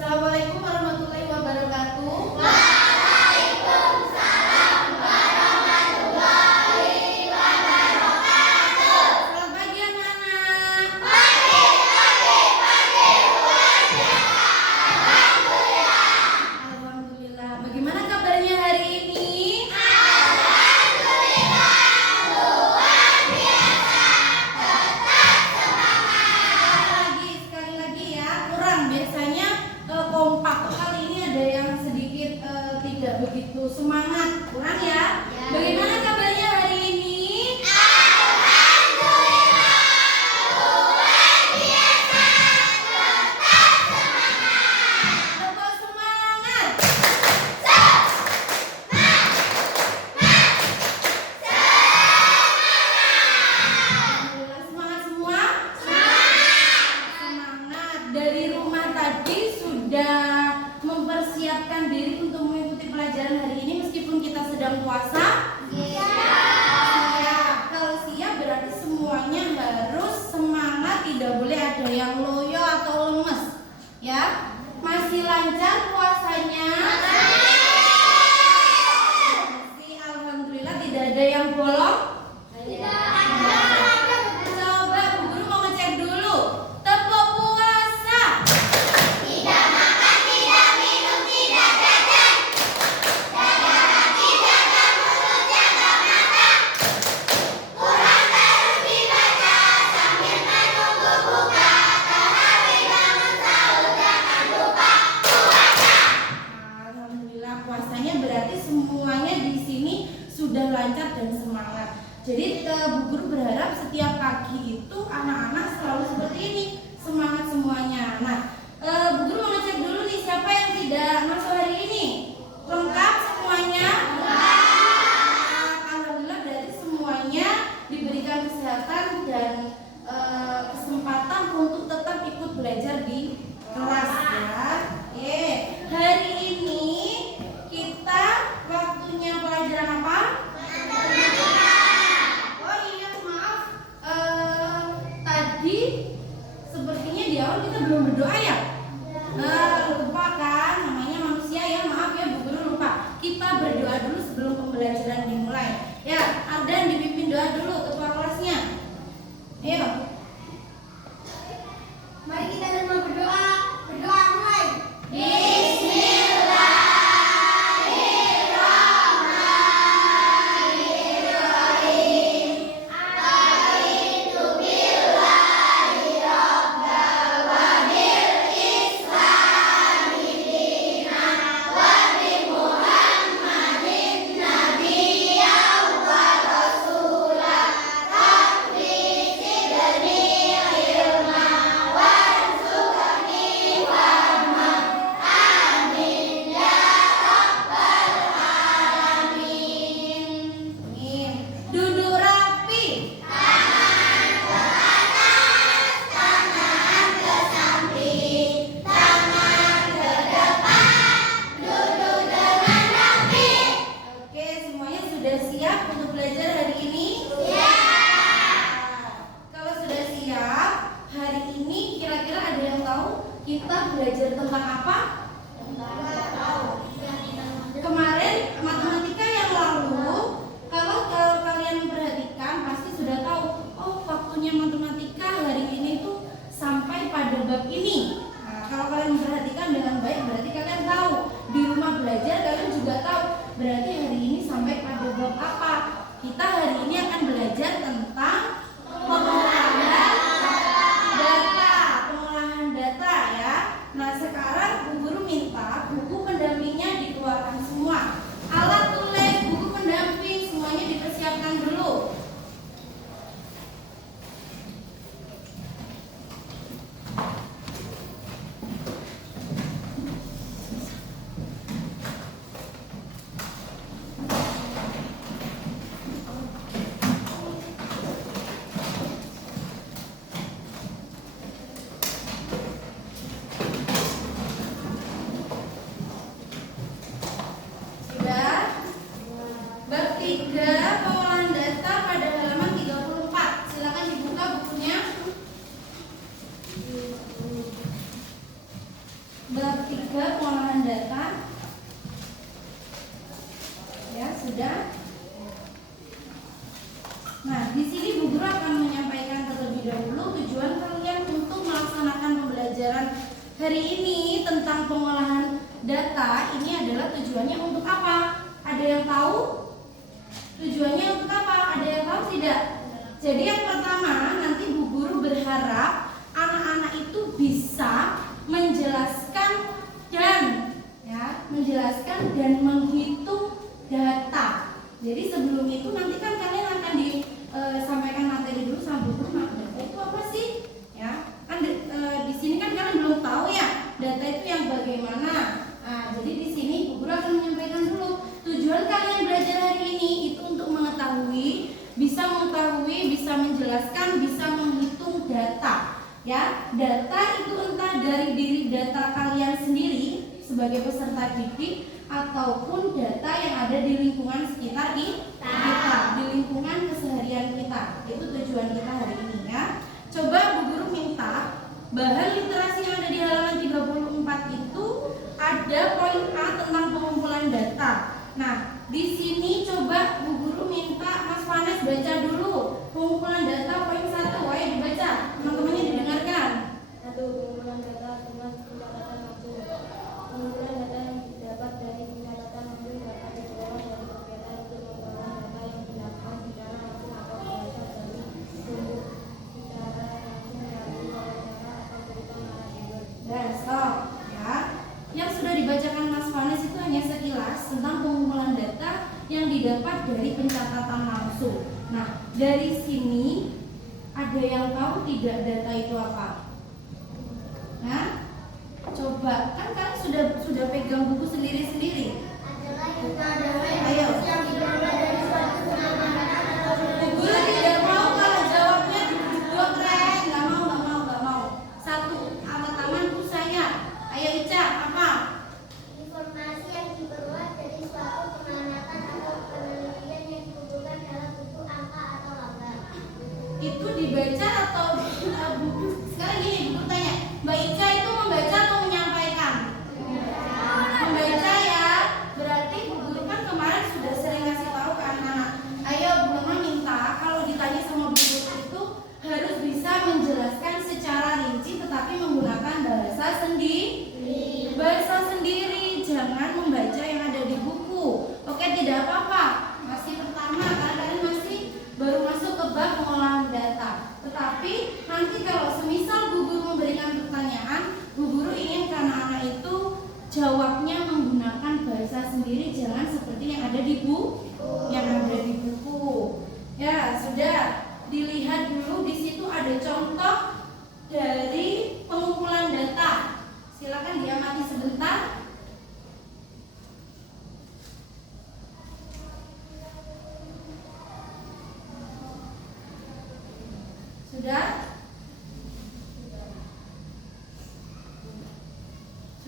Assalamualaikum warahmatullahi wabarakatuh. Waalaikumsalam warahmatullahi wabarakatuh. Selamat pagi anak-anak. Pagi, luar biasa. Alhamdulillah. Alhamdulillah. Bagaimana kabarnya hari ini? Alhamdulillah, luar biasa. Tetap semangat. Sekali lagi ya, kurang biasanya kompak. Kali ini ada yang sedikit tidak begitu semangat, kurang ya. Bagaimana kabarnya hari ini? Alhamdulillah, luar biasa. Tetap semangat. Tetap semangat. Alhamdulillah, semangat semua. Semangat. Dari rumah tadi sudah mempersiapkan diri untuk mengikuti pelajaran hari ini meskipun kita sedang puasa. Siap. Kalau siap berarti semuanya harus semangat, tidak boleh ada yang loyo atau lemes. Ya, masih lancar puasanya? Masih, alhamdulillah tidak ada yang bolong. Coba Bu Guru mau ngecek dulu. Tepuk puasa. Tidak makan, tidak minum, tidak jajan. Jaga hati, jaga mulut, jaga mata. Quran terus dibaca sambil menunggu buka. Tarawih bangun sahur jangan lupa puasa. Alhamdulillah puasanya berarti semuanya di sini sudah lancar dan semangat. Jadi Bu Guru berharap setiap pagi itu anak-anak selalu seperti ini, semangat semuanya. Nah, Bu Guru mau ngecek dulu nih siapa yang tidak masuk hari ini. Lengkap semuanya? Alhamdulillah berarti semuanya diberikan kesehatan dan kesempatan untuk tetap ikut belajar di kelas ya. Oke, hari ini kita waktunya pelajaran apa? Oh iya, maaf. Tadi sepertinya di awal kita belum berdoa ya. Lupa kan, namanya manusia ya. Maaf ya, Bu Guru lupa. Kita berdoa dulu sebelum pembelajaran dimulai. Ya, Ardan dipimpin doa dulu ketua kelasnya. Ayo. Mari kita semua berdoa. Berdoa mulai. Bismillahirrahmanirrahim. Amantu billahi rabbal wa bil islami dinan wa bi Muhammadin nabiyyan wa rasulah. Rabbi zidni ilma warzuqni fahma. Amin ya rabbal alamin. Amin. Duduk rapi. Tangan ke atas, tangan ke samping, tangan ke depan, duduk dengan rapi. Oke, semuanya sudah siap untuk belajar hari ini? Ya. Kalau sudah siap, hari ini kira-kira ada yang tahu kita belajar tentang apa? Kemarin matematika yang lalu, kalau kalian perhatikan pasti sudah tahu. Oh, waktunya matematika hari ini tuh sampai pada bab ini. Nah, kalau kalian memperhatikan dengan baik, berarti kalian tahu. Di rumah belajar kalian juga tahu. Berarti hari ini sampai pada bab apa? Kita hari ini akan belajar tentang pengolahan data ya. Nah, sekarang Bu Guru minta buku pendampingnya dikeluarkan semua. Alat tulis, buku pendamping semuanya dipersiapkan dulu. 3 pengolahan data. Ya, sudah. Nah, di sini Bu Guru akan menyampaikan terlebih dahulu tujuan kalian untuk melaksanakan pembelajaran hari ini tentang pengolahan data. Ini adalah tujuannya untuk apa? Ada yang tahu? Tujuannya untuk apa? Ada yang tahu tidak? Jadi yang pertama, nanti Bu Guru berharap anak-anak itu bisa menjelaskan dan menghitung data. Jadi sebelum itu nanti kan kalian akan disampaikan materi dulu sama Bu Guru. Data itu apa sih? Ya, kan di sini kan kalian belum tahu ya data itu yang bagaimana. Nah, jadi di sini Bu Guru akan menyampaikan dulu tujuan kalian belajar hari ini itu untuk mengetahui, bisa menjelaskan, bisa menghitung data. Ya, data itu entah dari diri data kalian sendiri sebagai peserta didik ataupun data yang ada di lingkungan sekitar kita, di lingkungan keseharian kita. Itu tujuan kita hari ini ya. Coba Bu Guru minta bahan literasi yang ada di halaman 34 itu ada poin A tentang pengumpulan data. Nah, di sini coba Bu Guru minta Mas Vanes baca dulu pengumpulan data poin 1. Ayo dibaca, teman-temannya didengarkan. 1. Pengumpulan data dengan pencatatan waktu. Pengumpulan data yang didapat dari pencatatan waktu dapat diperoleh dari kegiatan untuk mengolah data yang dilakukan secara langsung atau berasal dari sumber secara langsung melalui wawancara atau berita narasumber. Dan stop ya. Yang sudah dibacakan Mas Vanes itu hanya sekilas tentang pengumpulan data yang didapat dari pencatatan langsung. Nah, dari sini ada yang tahu tidak data itu apa? Nah, coba kan kalian sudah pegang buku sendiri-sendiri. Ayo. Yang diperoleh dari suatu pengamanan atau Bu Guru tidak mau kalau jawabnya duduk keren, nggak mau. 1, angkat tangan Bu saya. Ayo Ica, apa? informasi yang diperoleh dari suatu pengamatan atau penelitian yang dikumpulkan dalam buku angka atau lambang. Itu dibaca atau buku? Sekarang gini, Bu Guru tanya, Mbak Ica itu membaca atau menyampaikan? Membaca ya. Berarti Bu Guru kan kemarin sudah sering kasih tahu ke anak-anak. Ayo Bu Mama minta kalau ditanya sama Bu Guru itu harus bisa menjelaskan secara rinci tetapi menggunakan bahasa sendiri. Bahasa sendiri, jangan membaca yang ada di buku. Oke, tidak apa-apa. Masih pertama, karena kalian masih baru masuk ke bab pengolahan data. Tetapi nanti kalau semisal Bu Guru memberikan pertanyaan, Bu Guru ingin anak-anak itu jawabnya menggunakan bahasa sendiri, jangan seperti yang ada di buku. Ya, sudah dilihat dulu di situ ada contoh dari pengumpulan data. Silakan diamati sebentar. Sudah?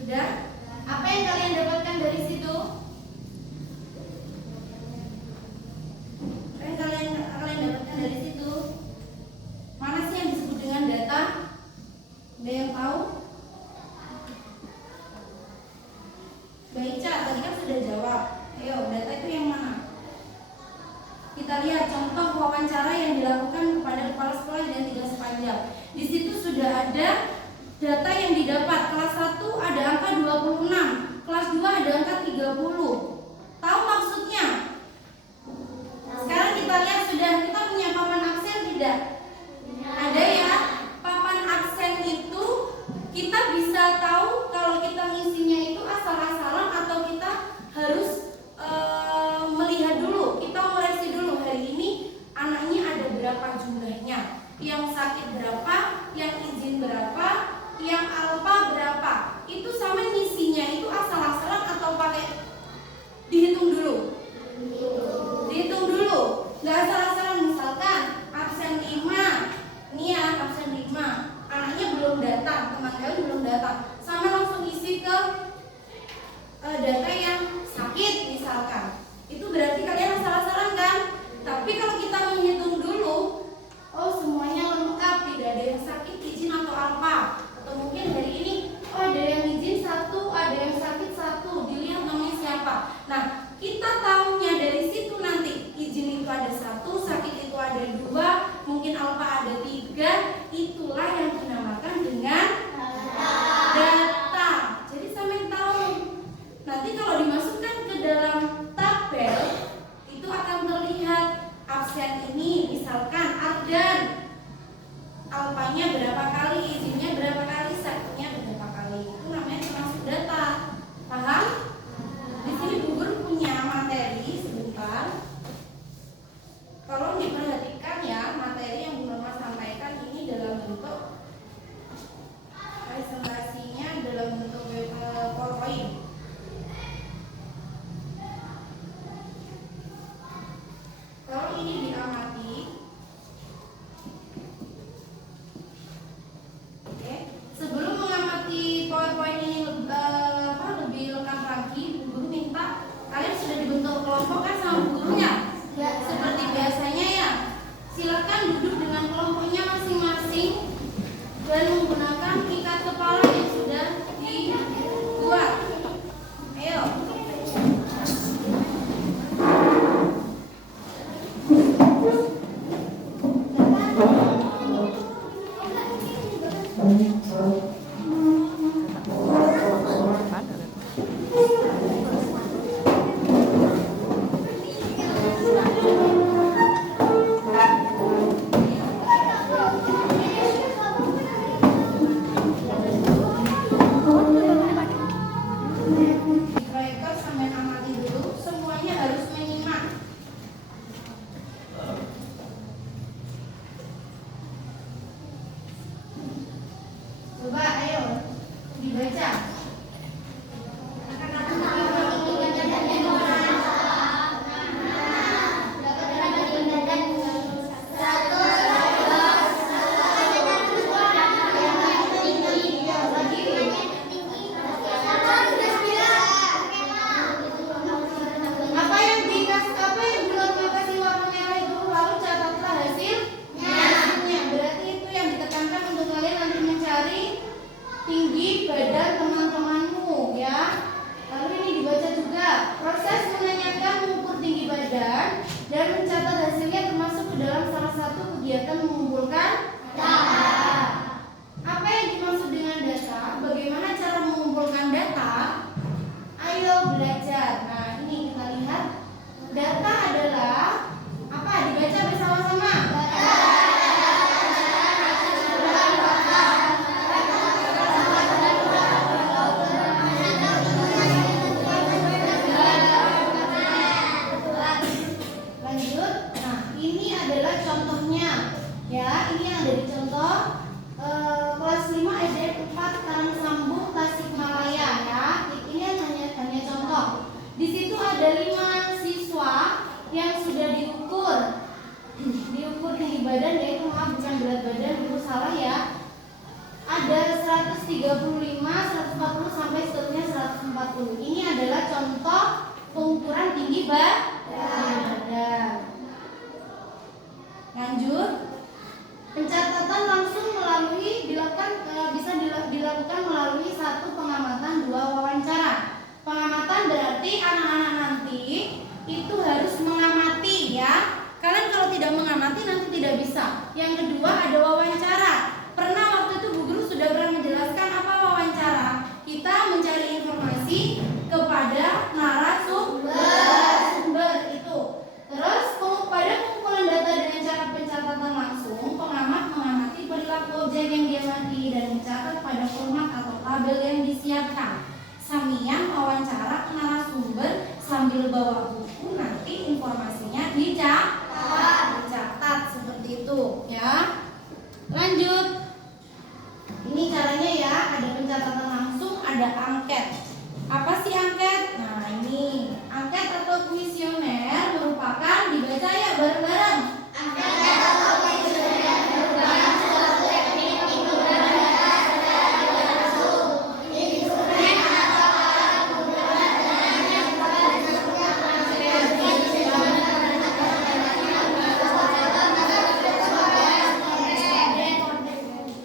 Sudah? Apa yang kalian dapatkan dari situ? Apa yang kalian dapatkan dari situ? Mana sih yang disebut dengan data? Ada yang tahu? Mbak Ica tadi kan sudah jawab. Ayo, data itu yang mana? Kita lihat contoh wawancara yang dilakukan kepada kepala sekolah dan 3 sepanjang. Di situ sudah ada data yang didapat. Kelas 1 ada angka 26, kelas 2 ada angka 30. Tahu maksudnya? Sekarang kita lihat kita punya papan aksen tidak? Ada ya. Papan aksen itu kita bisa tahu kalau kita ngisinya itu asal-asalan atau kita harus melihat dulu, kita ngoreksi dulu hari ini anaknya ada berapa jumlahnya, yang sakit berapa, yang izin berapa, yang alfa berapa. Itu sama ngisinya itu asal-asalan atau pakai dihitung dulu? Dihitung dulu, nggak asal-asalan. Misalkan absen 5, ini ya absen 5, anaknya belum datang, teman kalian belum datang, sama langsung isi ke data yang sakit misalkan. Itu berarti kalian asal-asalan kan? Tapi kalau kita menghitung dulu, oh semuanya lengkap, tidak ada yang sakit, izin atau alfa. Atau mungkin hari ini, oh ada yang izin 1, ada dibaca. Tinggi badan teman-temanmu ya. Lalu ini dibaca juga. Proses menanyakan mengukur tinggi badan dan mencatat hasilnya termasuk ke dalam salah satu kegiatan mengumpulkan data. Apa yang dimaksud dengan data? Bagaimana cara mengumpulkan data? Ayo belajar. Nah, ini kita lihat. Data adalah apa? Dibaca bersama-sama. Contohnya ya, ini yang ada di contoh kelas 5 SD 4 Karangsambung Tasikmalaya ya. Ini hanya contoh. Di situ ada 5 siswa yang sudah diukur tinggi badan, yaitu bukan berat badan, itu salah ya. Ada 135, 140 sampai seterusnya 140. Ini adalah contoh pengukuran tinggi badan. Lanjut, pencatatan langsung bisa dilakukan melalui 1 pengamatan, 2 wawancara. Pengamatan berarti anak-anak nanti itu harus mengamati ya. Kalian kalau tidak mengamati nanti tidak bisa. Yang kedua ada wawancara. Pernah waktu itu Bu Guru sudah pernah menjelaskan apa wawancara. Kita mencari informasi kepada narasumber itu. Terus pada pengumpulan data dengan cara pencatatan langsung, pengamat mengamati perilaku objek yang diamati dan mencatat pada format atau tabel yang disiapkan. Samian wawancara narasumber sambil bawa buku, nanti informasinya dicatat seperti itu ya. Lanjut. Ini caranya ya, ada pencatatan langsung, ada angket. Apa sih angket? Nah, ini angket atau kuesioner merupakan, dibaca ya bareng-bareng. Angket atau kuesioner merupakan suatu teknik pengumpulan data secara langsung. Instrumen atau alat pengumpulan data yang dilakukan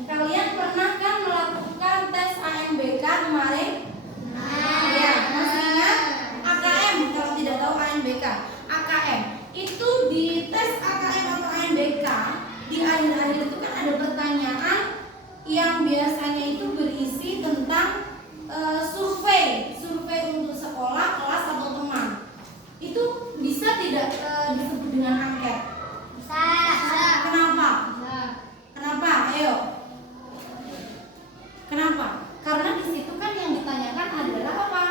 Kalian pernah kan melakukan tes ANBK kemarin? Ya, masih ingat? AKM, kalau tidak tahu ANBK. AKM itu di tes AKM atau ANBK, di akhir-akhir itu kan ada pertanyaan yang biasanya itu berisi tentang survei untuk sekolah, kelas atau teman. Itu bisa tidak disebut dengan angket? Bisa. Kenapa? Kenapa? Ayo. Kenapa? Karena di situ kan yang ditanyakan adalah apa?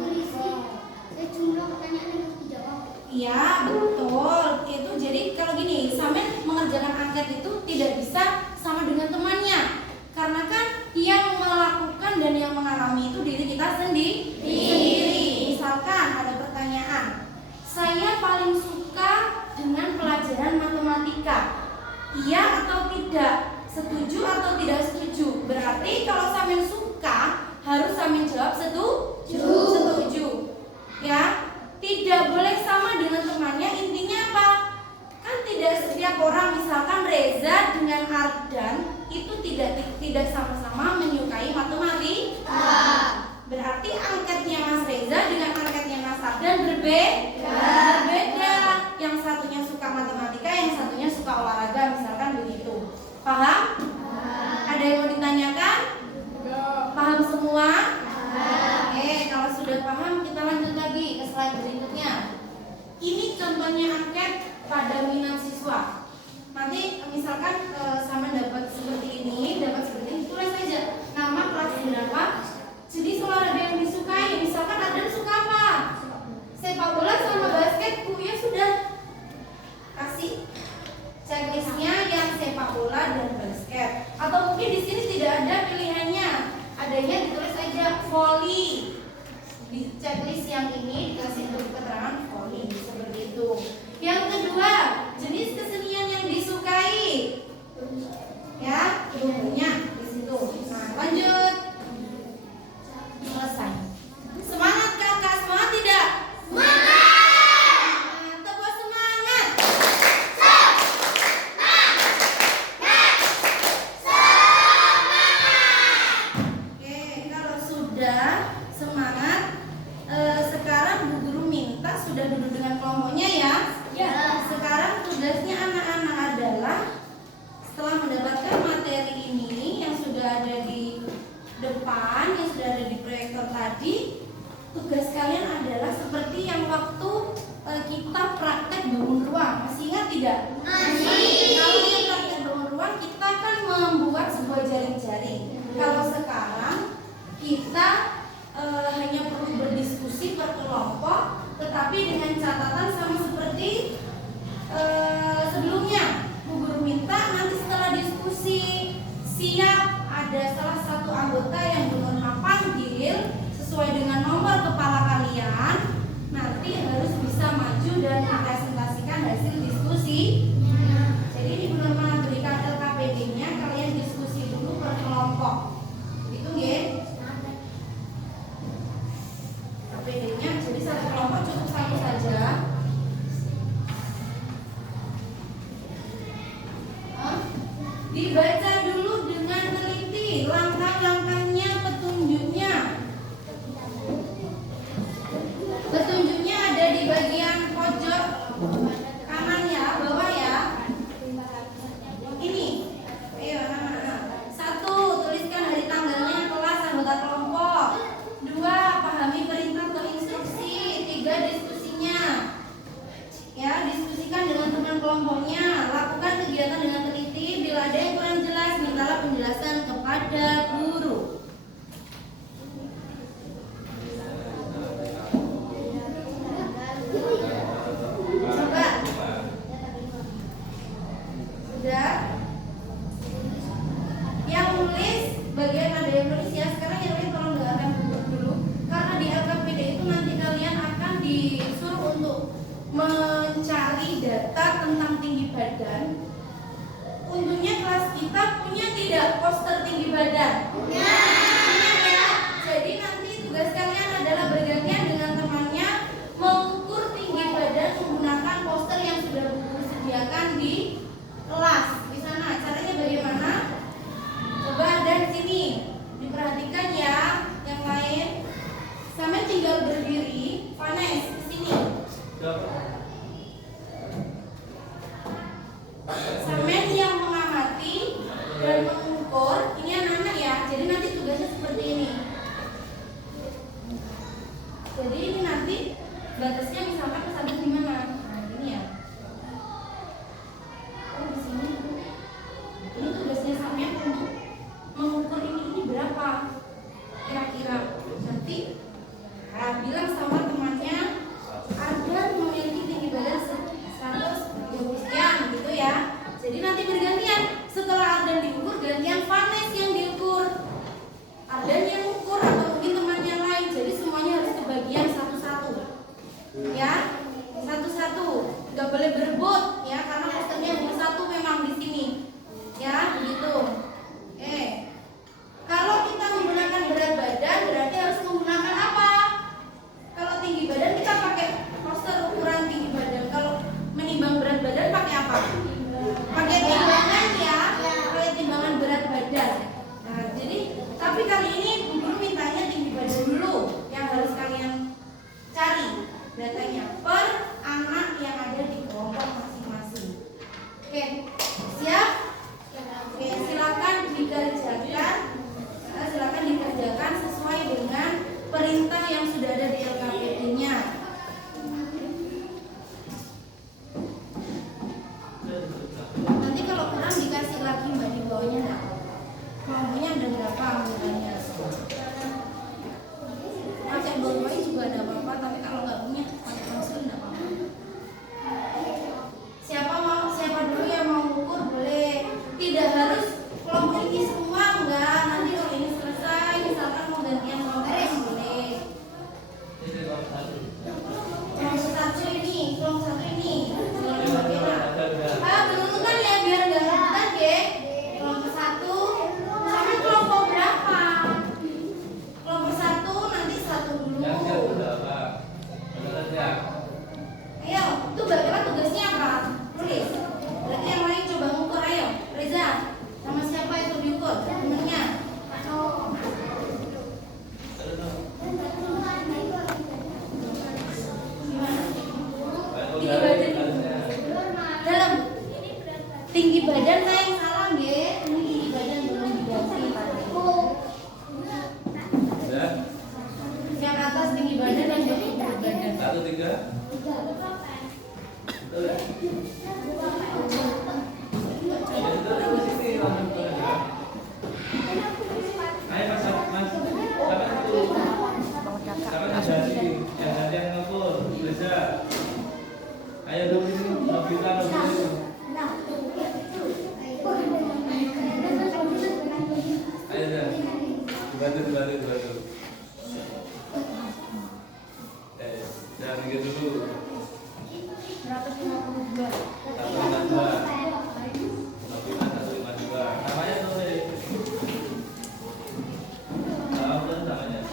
Berisi sejumlah pertanyaan yang harus dijawab. Iya, betul. Itu jadi kalau gini, sampai mengerjakan angket itu tidak bisa sama dengan temannya. Karena kan yang melakukan dan yang mengalami itu diri kita sendiri. Misalkan ada pertanyaan, saya paling suka dengan pelajaran matematika. Iya atau tidak? Setuju atau tidak setuju? Berarti kalau Samin suka, harus Samin jawab setuju. Ya, tidak boleh sama dengan temannya. Intinya apa? Kan tidak setiap orang, misalkan Reza dengan Ardan itu tidak sama-sama menyukai matematika. Berarti angketnya Mas Reza dengan angketnya Mas Ardan berbeda. Yang satunya suka matematika, yang satunya suka olahraga, misalkan begitu. Paham? Ada yang mau ditanyakan? Paham semua? Oke, kalau sudah paham kita lanjut lagi ke slide berikutnya. Ini contohnya angket pada minat siswa. Nanti misalkan sama dapat seperti ini, tulis aja nama, kelas berapa, jenis olahraga yang disukai. Misalkan ada suka apa? Sepak bola sama basket, Bu ya sudah kasih checklistnya yang sepak bola dan basket. Atau mungkin di sini tidak ada pilihannya, adanya di juga voli. Di checklist yang ini dikasih keterangan voli seperti itu. Yang kedua, jenis kesenian yang disukai. Ya, ilmunya di situ. Nah, lanjut. Selesai. Semangat kakak, semangat tidak? Semangat. Nah, tepuk semangat. Oke, kalau sudah semangat, sekarang Bu Guru minta sudah duduk dengan kelompoknya ya. Sekarang tugasnya anak-anak adalah setelah mendapatkan materi ini yang sudah ada di depan, yang sudah ada di proyektor tadi, tugas kalian adalah seperti yang waktu kita praktek bangun ruang. Masih ingat tidak? Masih. Kalau yang praktek bangun ruang kita kan membuat sebuah jaring-jaring. Kalau sekarang kita hanya perlu berdiskusi per kelompok, tetapi dengan catatan sama seperti sebelumnya. Bu Guru minta nanti setelah diskusi siap ada salah satu anggota yang belum panggil sesuai dengan nomor kepala kalian, nanti harus bisa maju dan mempresentasikan hasil diskusi. Jadi ini Bu Nurma berikan LKPD-nya, kalian diskusi dulu per kelompok. Itu nggih. LKPD-nya jadi satu kelompok cukup satu saja. Dibaca dulu dengan teliti langkah-langkahnya, petunjuknya. Petunjuknya ada di bagian pojok kanan ya, bawah ya. Ini. Ayo anak-anak. 1. Tuliskan hari tanggalnya, kelas, anggota kelompok. 2. Pahami perintah atau instruksi. 3. Diskusinya. Ya, diskusikan dengan teman kelompoknya. Lakukan kegiatan dengan teliti. Bila ada yang kurang jelas, mintalah penjelasan kepada guru. Coba. Sudah? Yang nulis, bagian ada yang nulis ya. Sekarang yang nulis tolong dengarkan dulu. Karena di LKPD itu nanti kalian akan disuruh untuk mencari data tentang tinggi badan. Untungnya kelas kita punya tidak poster tinggi badan? Punya ya. Jadi nanti tugas kalian adalah bergantian dengan temannya mengukur tinggi badan menggunakan poster yang sudah Bu sediakan di kelas. Di sana caranya bagaimana? Coba ada di sini. Diperhatikan ya. Yang lain, sampai tinggal berdiri. Vanes di sini. Samen yang mengamati dan mengukur, ini anak-anak ya. Jadi nanti tugasnya seperti ini. Jadi ini nanti batasnya misalkan sampai di mana? Nah, ini ya. Oh, di sini. Ini tugasnya Samen untuk mengukur ini berapa kira-kira. Nanti bilang sama temannya agar memiliki tinggi badan 130 sekian gitu ya. Jadi nanti bergantian. Setelah Ardan diukur, gantian Vanes yang diukur. Ardan yang ukur atau mungkin teman yang lain. Jadi semuanya harus kebagian satu-satu. Ya, satu-satu. Gak boleh berebut ya, karena posternya hanya satu memang di sini. Ya, begitu. Kalau kita menggunakan berat badan, berarti harus menggunakan apa? Kalau tinggi badan kita pakai poster ukuran tinggi badan. Kalau menimbang berat badan pakai apa? Pakai timbangan ya, pakai timbangan berat badan. Nah, jadi tapi kali ini guru mintanya tinggi badan dulu yang harus kalian cari datanya per anak yang ada di kelompok masing-masing. Oke, siap? Oke, silakan dikerjakan. Silakan dikerjakan sesuai dengan perintah yang sudah ada di LKPD-nya. Nanti kalau kurang dikasih lagi Mbak di bawahnya. Kelompoknya ada berapa anggotanya? 1, 3. Betul ya? Ya, betul di sini langsung ke ya. Ayo mas, siapa itu? Siapa yang ngumpul? Reza. Ayo dulu ini, Nobita. Ayo dah, dibantu. Jangan gitu dulu. 152. 152. Nobita 152. Namanya tulis. Tahu kan namanya?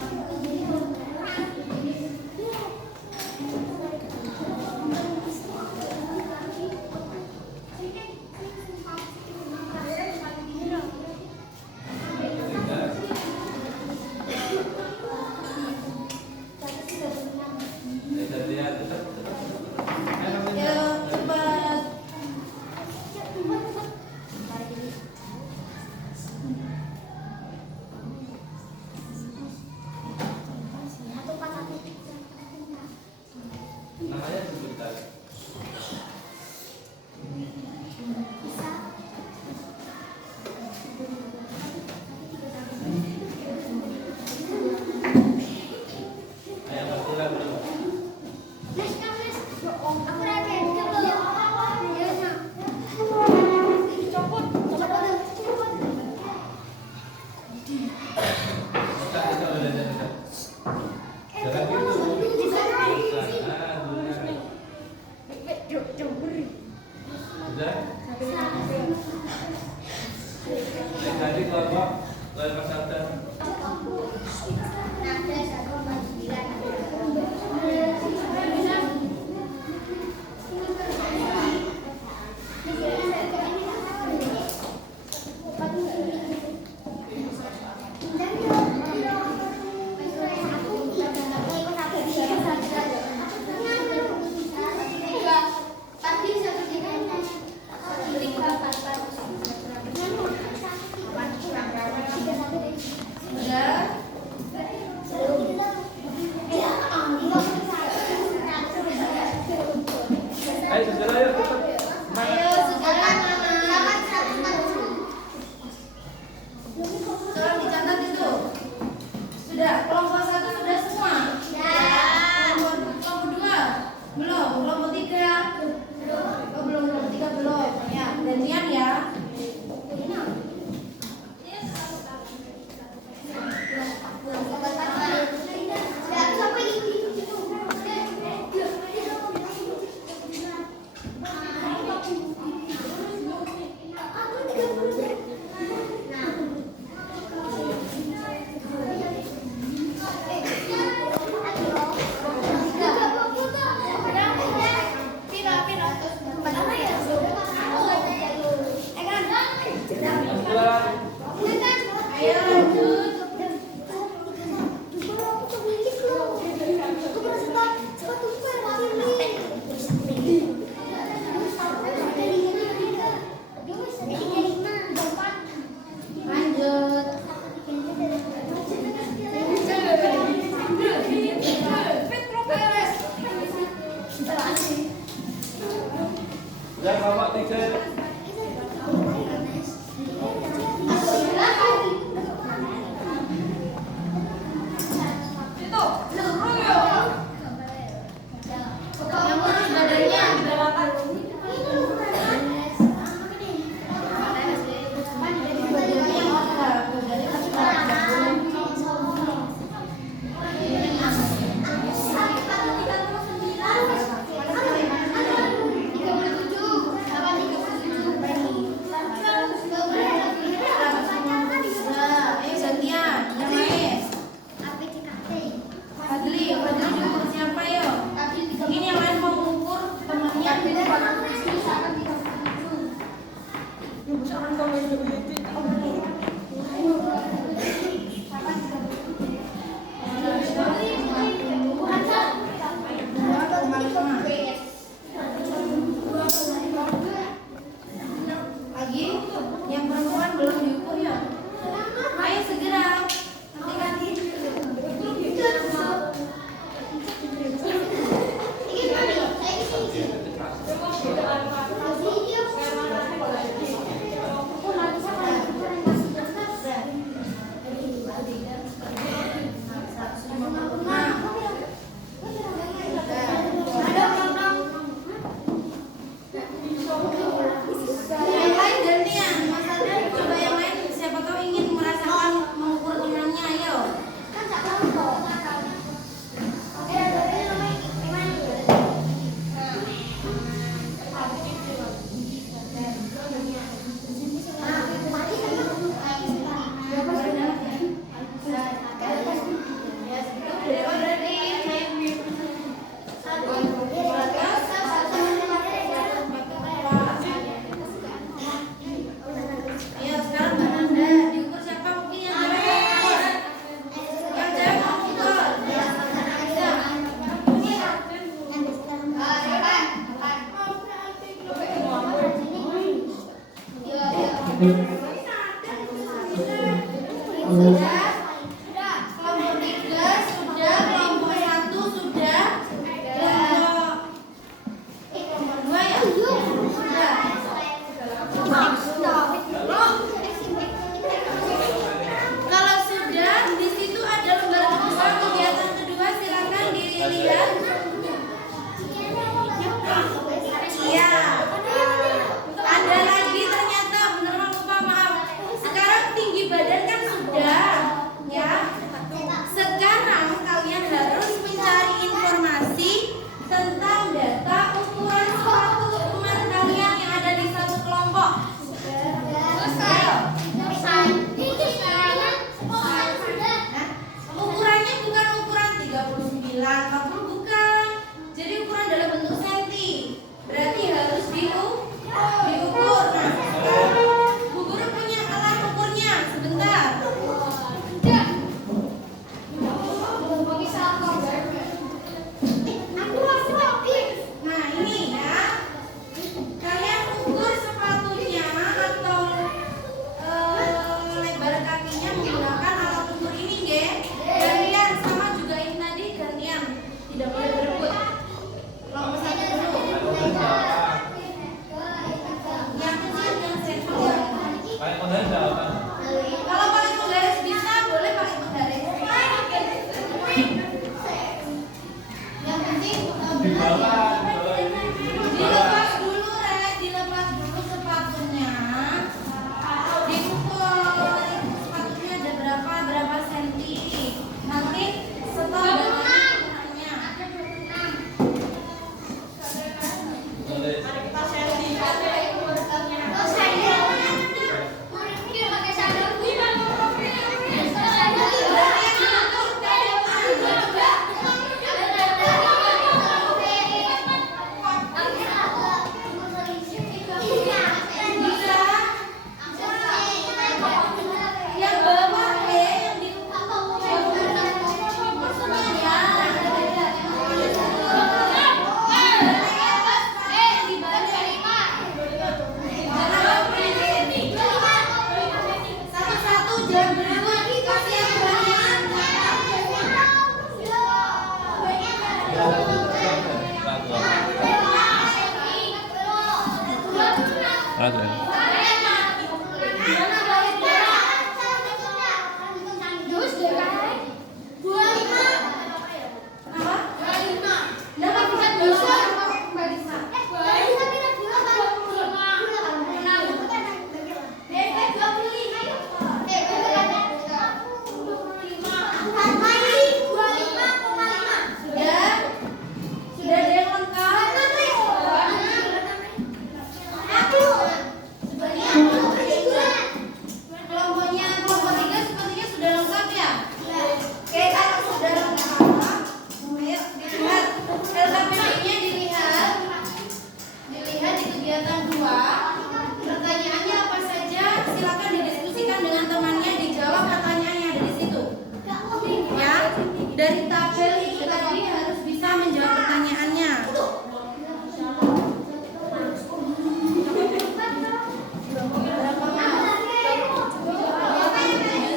Dari tabel itu tadi harus bisa menjawab pertanyaannya.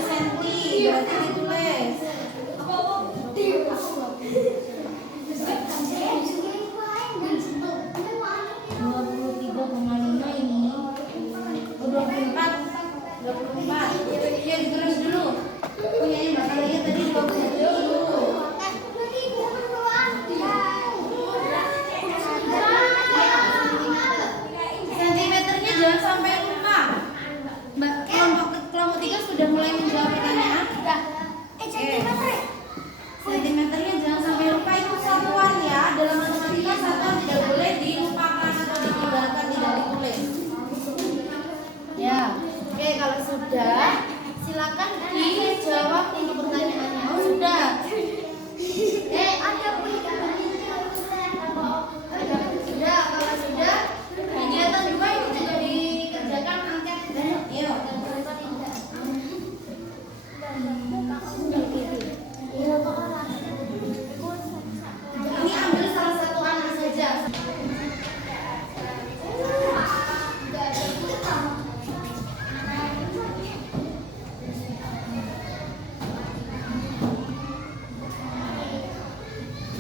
Senti, berarti ditulis. 23,5 ini. 24. Ya ditulis dulu. Punyanya Mbak Kalia tadi 27 dulu. Sentimeternya jangan sampai lupa. Mbak, kelompok 3 sudah mulai menjawab pertanyaan. Sentimeternya jangan sampai lupa, itu satuan ya. Dalam matematika satuan tidak boleh dilupakan atau ditinggalkan, tidak ditulis. Ya, oke, kalau sudah silakan dijawab untuk pertanyaannya. Oh sudah. Sudah, kalau sudah kegiatan juga itu juga dikerjakan angket. Ayo. Ini ambil salah satu anak saja.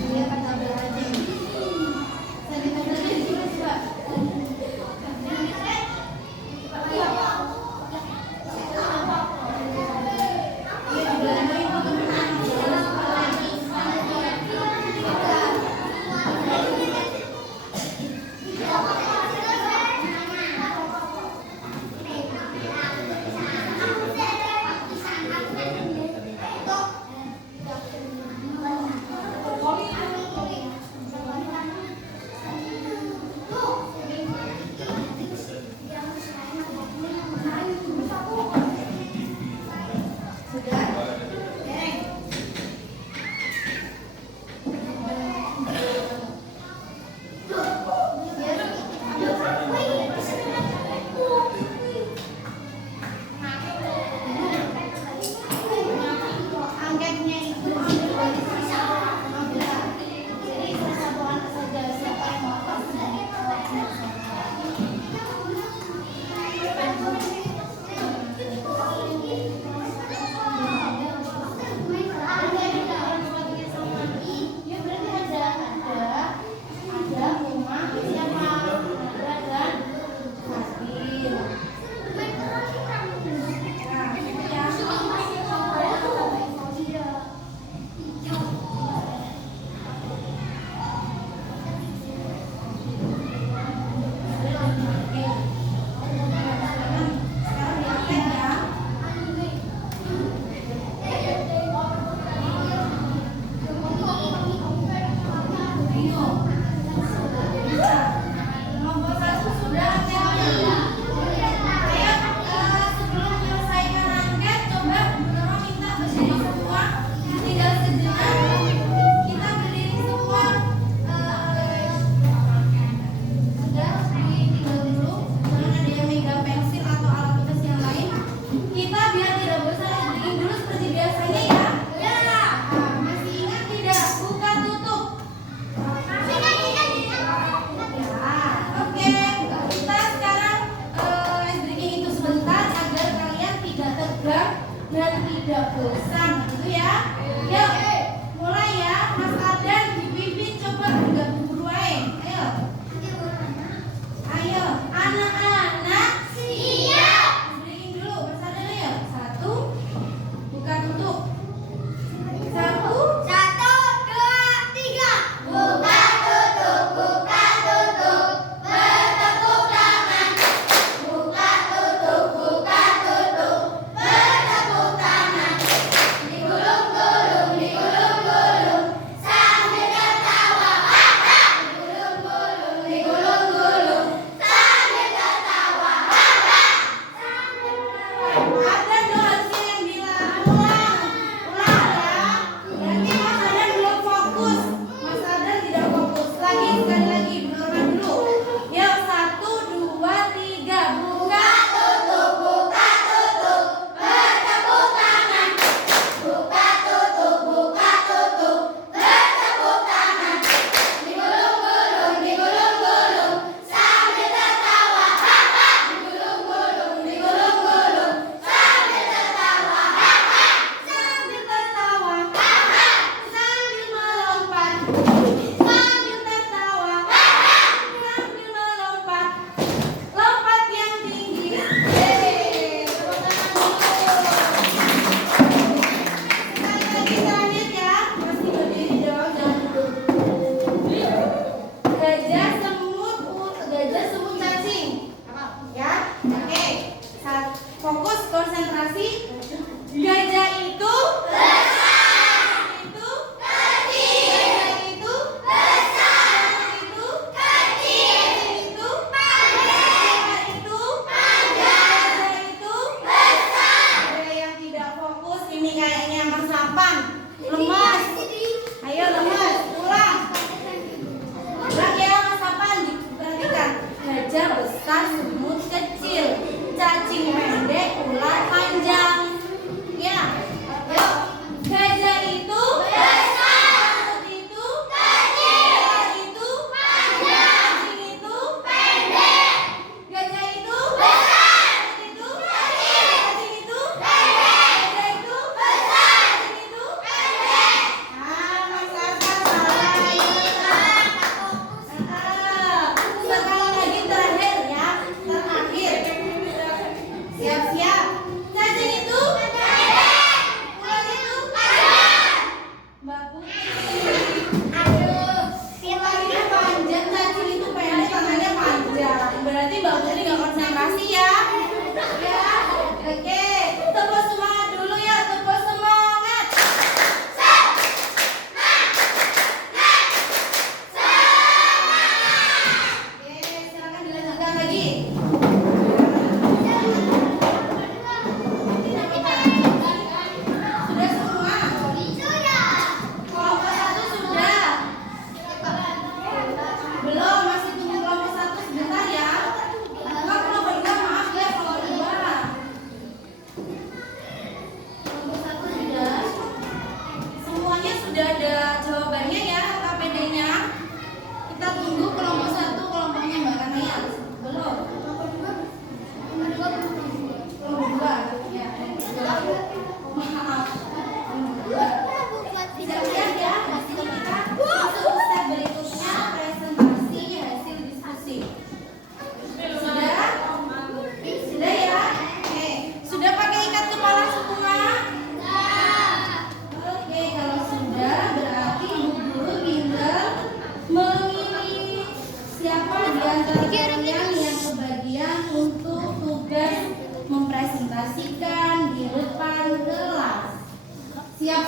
Lihat tabel aja. Sentimeternya ditulis, Mbak. Iya, juga ada ibu teman. Angketnya itu ambil dari jadi salah satu anak saja. Siapa yang mau kasih? Ya berarti ada rumah siapa? Ada dan Fadil. Nah, ya.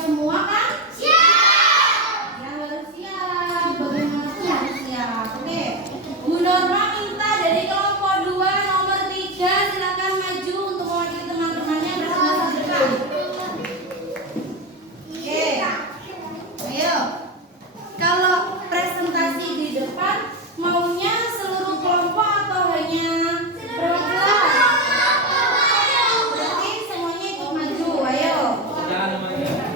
semua kan? Siap. Yang harus siap. Bagaimana tuh harus siap? Oke. Bu Norma minta dari kelompok 2 nomor 3 silakan maju untuk mewakili teman-temannya bersama depan. Oke. Ayo. Kalau presentasi di depan maunya seluruh kelompok atau hanya perwakilan? Berarti semuanya ikut maju. Ayo. Jangan namanya.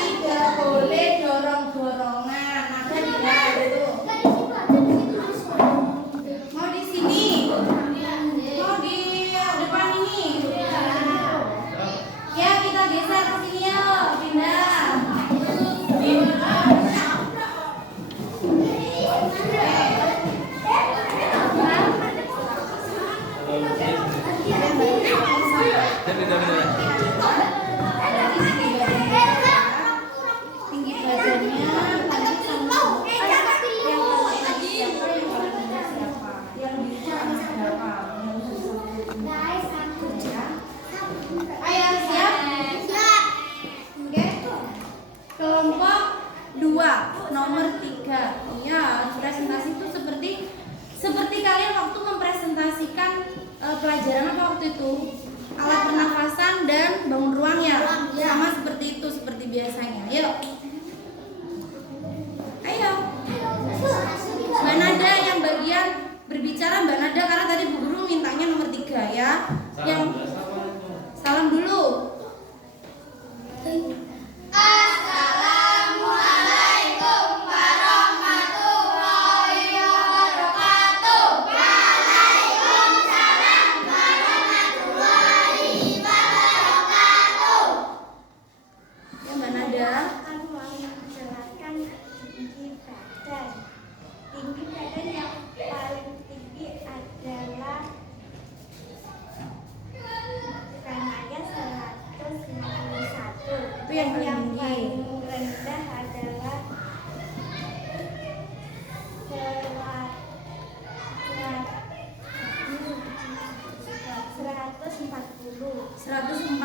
Tidak boleh dorong-dorongan. Ada tidak itu? Mau di sini? Mau di depan ini? Ya, kita geser ke sini yuk. Pindah. Tinggi badannya nanti sama yang bicara siapa? Ayo siap? Oke. Kelompok 2 nomor 3. Iya, presentasi itu seperti kalian waktu mempresentasikan pelajaran apa waktu itu? Alat pernafasan dan bangun ruangnya. Sama seperti itu, seperti biasanya. Ayo. Ayo. Mbak Nada yang bagian berbicara, Mbak Nada, karena tadi Bu Guru mintanya nomor 3 ya. Yang salam dulu. Assalamualaikum warahmatullahi wabarakatuh. Waalaikumsalam warahmatullahi wabarakatuh. Ya Mbak Nada. Aku mau menjelaskan tinggi badan. Tinggi badan yang paling tinggi adalah bukannya 191. Itu yang paling tinggi. paling rendah adalah 140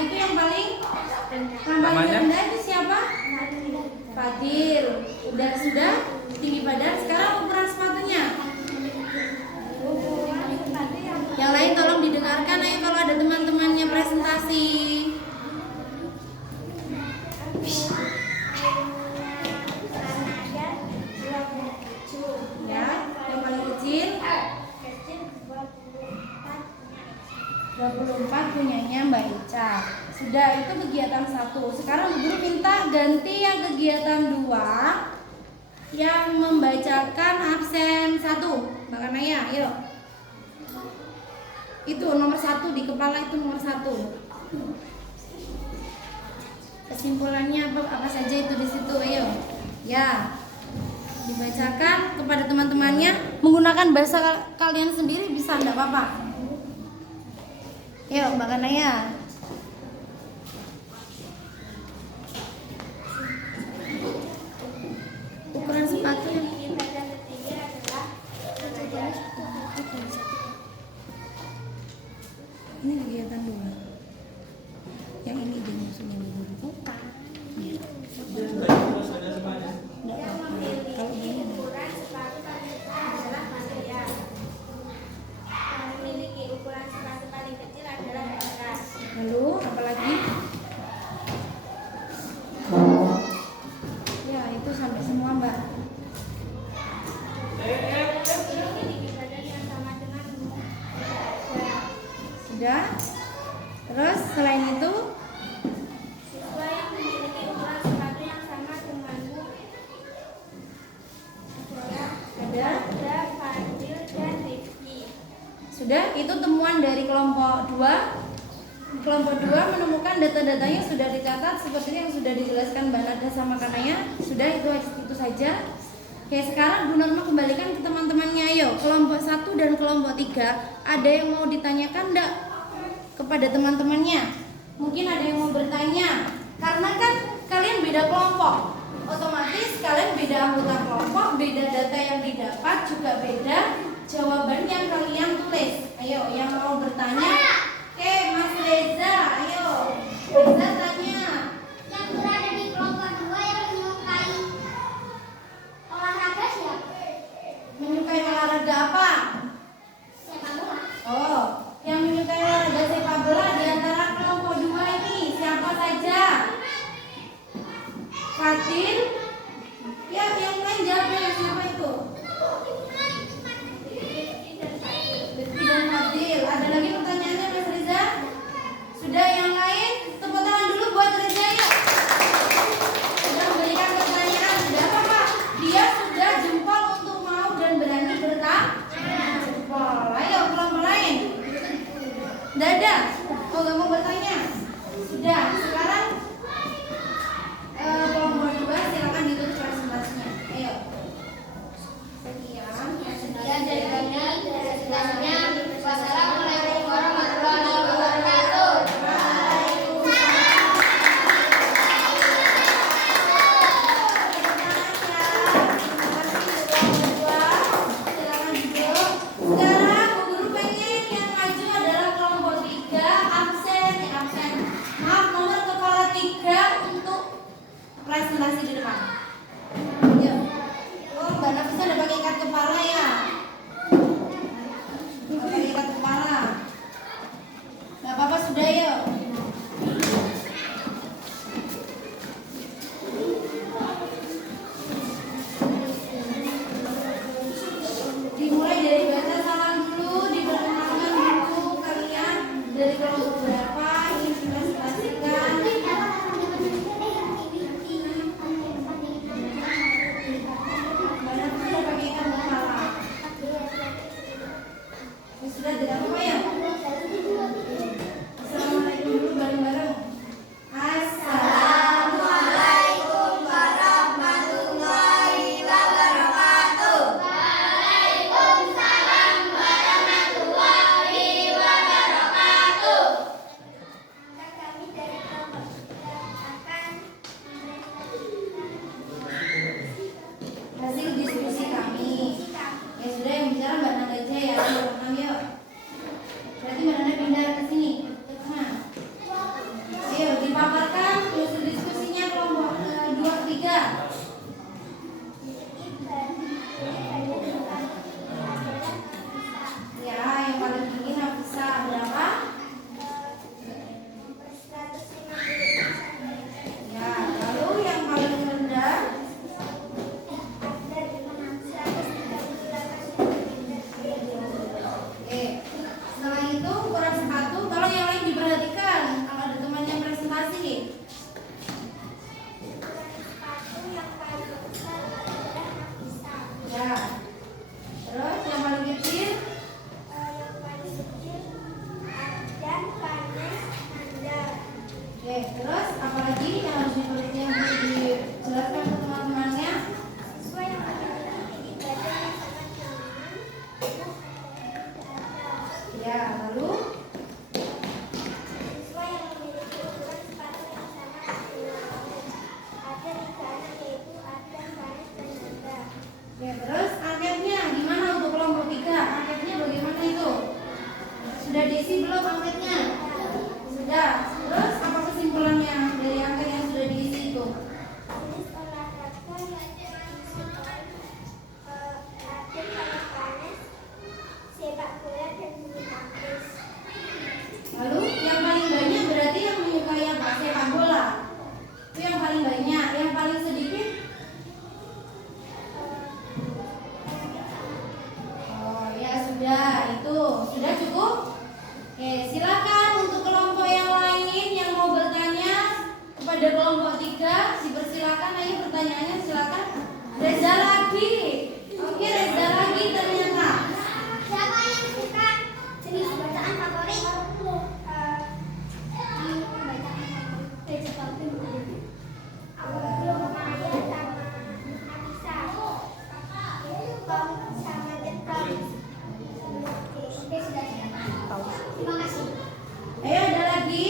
itu yang paling Namanya? rendah itu siapa? Fadil. Sudah tinggi badan. Sekarang ukuran sepatunya. Yang lain tolong didengarkan ayo kalau ada teman-temannya presentasi. Ya, yang paling kecil 24 punyanya Mbak Ica. Sudah, itu kegiatan 1. Sekarang Bu Guru minta ganti yang kegiatan 2 yang membacakan absen 1. Mbak Kanaya, yuk. Itu nomor 1 di kepala itu nomor 1. Kesimpulannya apa saja itu di situ, ayo. Ya. Dibacakan kepada teman-temannya menggunakan bahasa kalian sendiri bisa enggak apa-apa. Yuk, Mbak Kanaya. Ukuran sepatu yang tinggi badan tertinggi adalah ini kegiatan 2. Yang ini dia musuhnya Bu Guru. Bukan. Ya. Enggak apa-apa. Kalau ini ukuran sepatu paling besar adalah Maria. Yang memiliki ukuran sepatu paling kecil adalah Hera. lalu apa lagi? Ya, itu sampai semua, Mbak. Memiliki tinggi badan yang sama dengan Sudah? Terus selain itu siswa yang memiliki ukuran sepatu yang sama denganmu adalah ada. Fadil dan Rifki. Sudah, itu temuan dari kelompok 2. Kelompok 2 menemukan data-datanya sudah dicatat seperti yang sudah dijelaskan Mbak Nada sama Kanaya. Sudah, itu saja. Ya, sekarang Bu Norma kembalikan ke teman-temannya. Ayo, kelompok 1 dan kelompok 3 ada yang mau ditanyakan enggak kepada teman-temannya? Mungkin ada yang mau bertanya. Karena kan kalian beda kelompok. otomatis kalian beda anggota kelompok, beda data yang didapat, juga beda jawaban yang kalian tulis. Ayo, yang mau bertanya? Oke, Mas Reza, ayo. Reza tanya. Yang berada di kelompok 2 yang menyukai olahraga siapa? Menyukai olahraga apa? Sepak bola. Oh, yang menyukai olahraga sepak bola di antara kelompok 2 ini siapa saja? Fatin? Ya, yang lain jawabnya siapa itu? Lutfi dan Fadil. Ada lagi pertanyaannya Mas Reza? Sudah yang lain? Tepuk tangan dulu buat Reza yuk. Sudah memberikan pertanyaan. Sudah apa Pak? Dia sudah jempol untuk mau dan berani bertanya. Jempol. Ayo kelompok lain. Dada. Oh gak mau bertanya? Sudah. Sekarang kelompok 2 silakan ditutup presentasinya. Ayo. Sekian dari kami. Selanjutnya, wassalamualaikum warahmatullahi wabarakatuh. Sekarang Bu Guru pengen yang maju adalah kelompok 3 absen. Maaf, nomor kepala 3 untuk presentasi di depan. Yuk. Oh, Mbak Nafisa udah pakai ikat kepala ya? Pakai ikat kepala. Gak apa-apa, sudah yuk. Dimulai dari baca salam dulu, diperkenalkan dulu kalian dari kelompok berapa, ingin dipresentasikan. Badan sudah pakai ikat kepala. Ya, sudah tidak apa ya? Assalamualaikum dulu bareng-bareng. Assalamualaikum warahmatullahi wabarakatuh. Waalaikumsalam warahmatullahi wabarakatuh. Kami dari kelompok akan Hasil diskusi kami. Ya sudah, yang bicara Mbak Nanda aja ya. Tenang yuk. Berarti Mbak Nanda pindah ke sini, ke tengah. Ayo dipaparkan hasil diskusinya kelompok 2 3. Ya, yang paling tinggi Nafisa berapa? Ya, lalu yang paling rendah? Oke. Setelah itu kurang 1. Tolong yang lain diperhatikan kalau ada teman yang presentasi. Ya. Terus yang paling kecil? Oke, terus apalagi yang harus dijelaskan ke teman-temannya? Ya, lalu? Ya, terus angketnya gimana untuk kelompok 3? Angketnya bagaimana itu? Sudah diisi belum angketnya? Sudah. Terus apa kesimpulannya dari angket yang sudah diisi itu? Lalu yang paling banyak berarti yang menyukai apa? Sepak bola. Itu yang paling banyak. Yang paling sedikit? Oh ya sudah, itu sudah cukup. Oke, silakan untuk kelompok yang lain yang mau bertanya kepada kelompok 3 dipersilakan. Ayo pertanyaannya silakan. Reza lagi. Oke, Reza lagi ternyata. Siapa yang suka jenis bacaan favorit? Aku belum Maya sama Anissa. Tom sama Jetom. Oke, sudah. Terima kasih. Ayo ada lagi.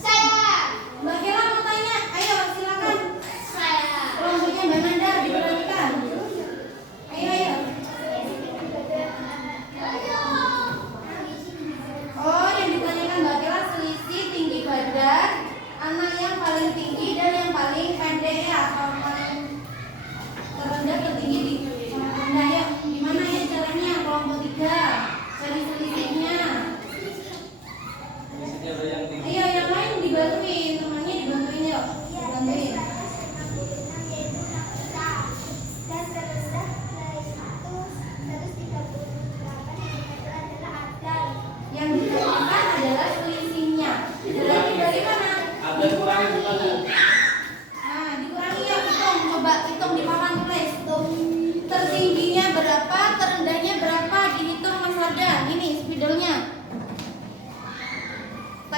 Saya. Mbak Kela mau tanya. Ayo silakan.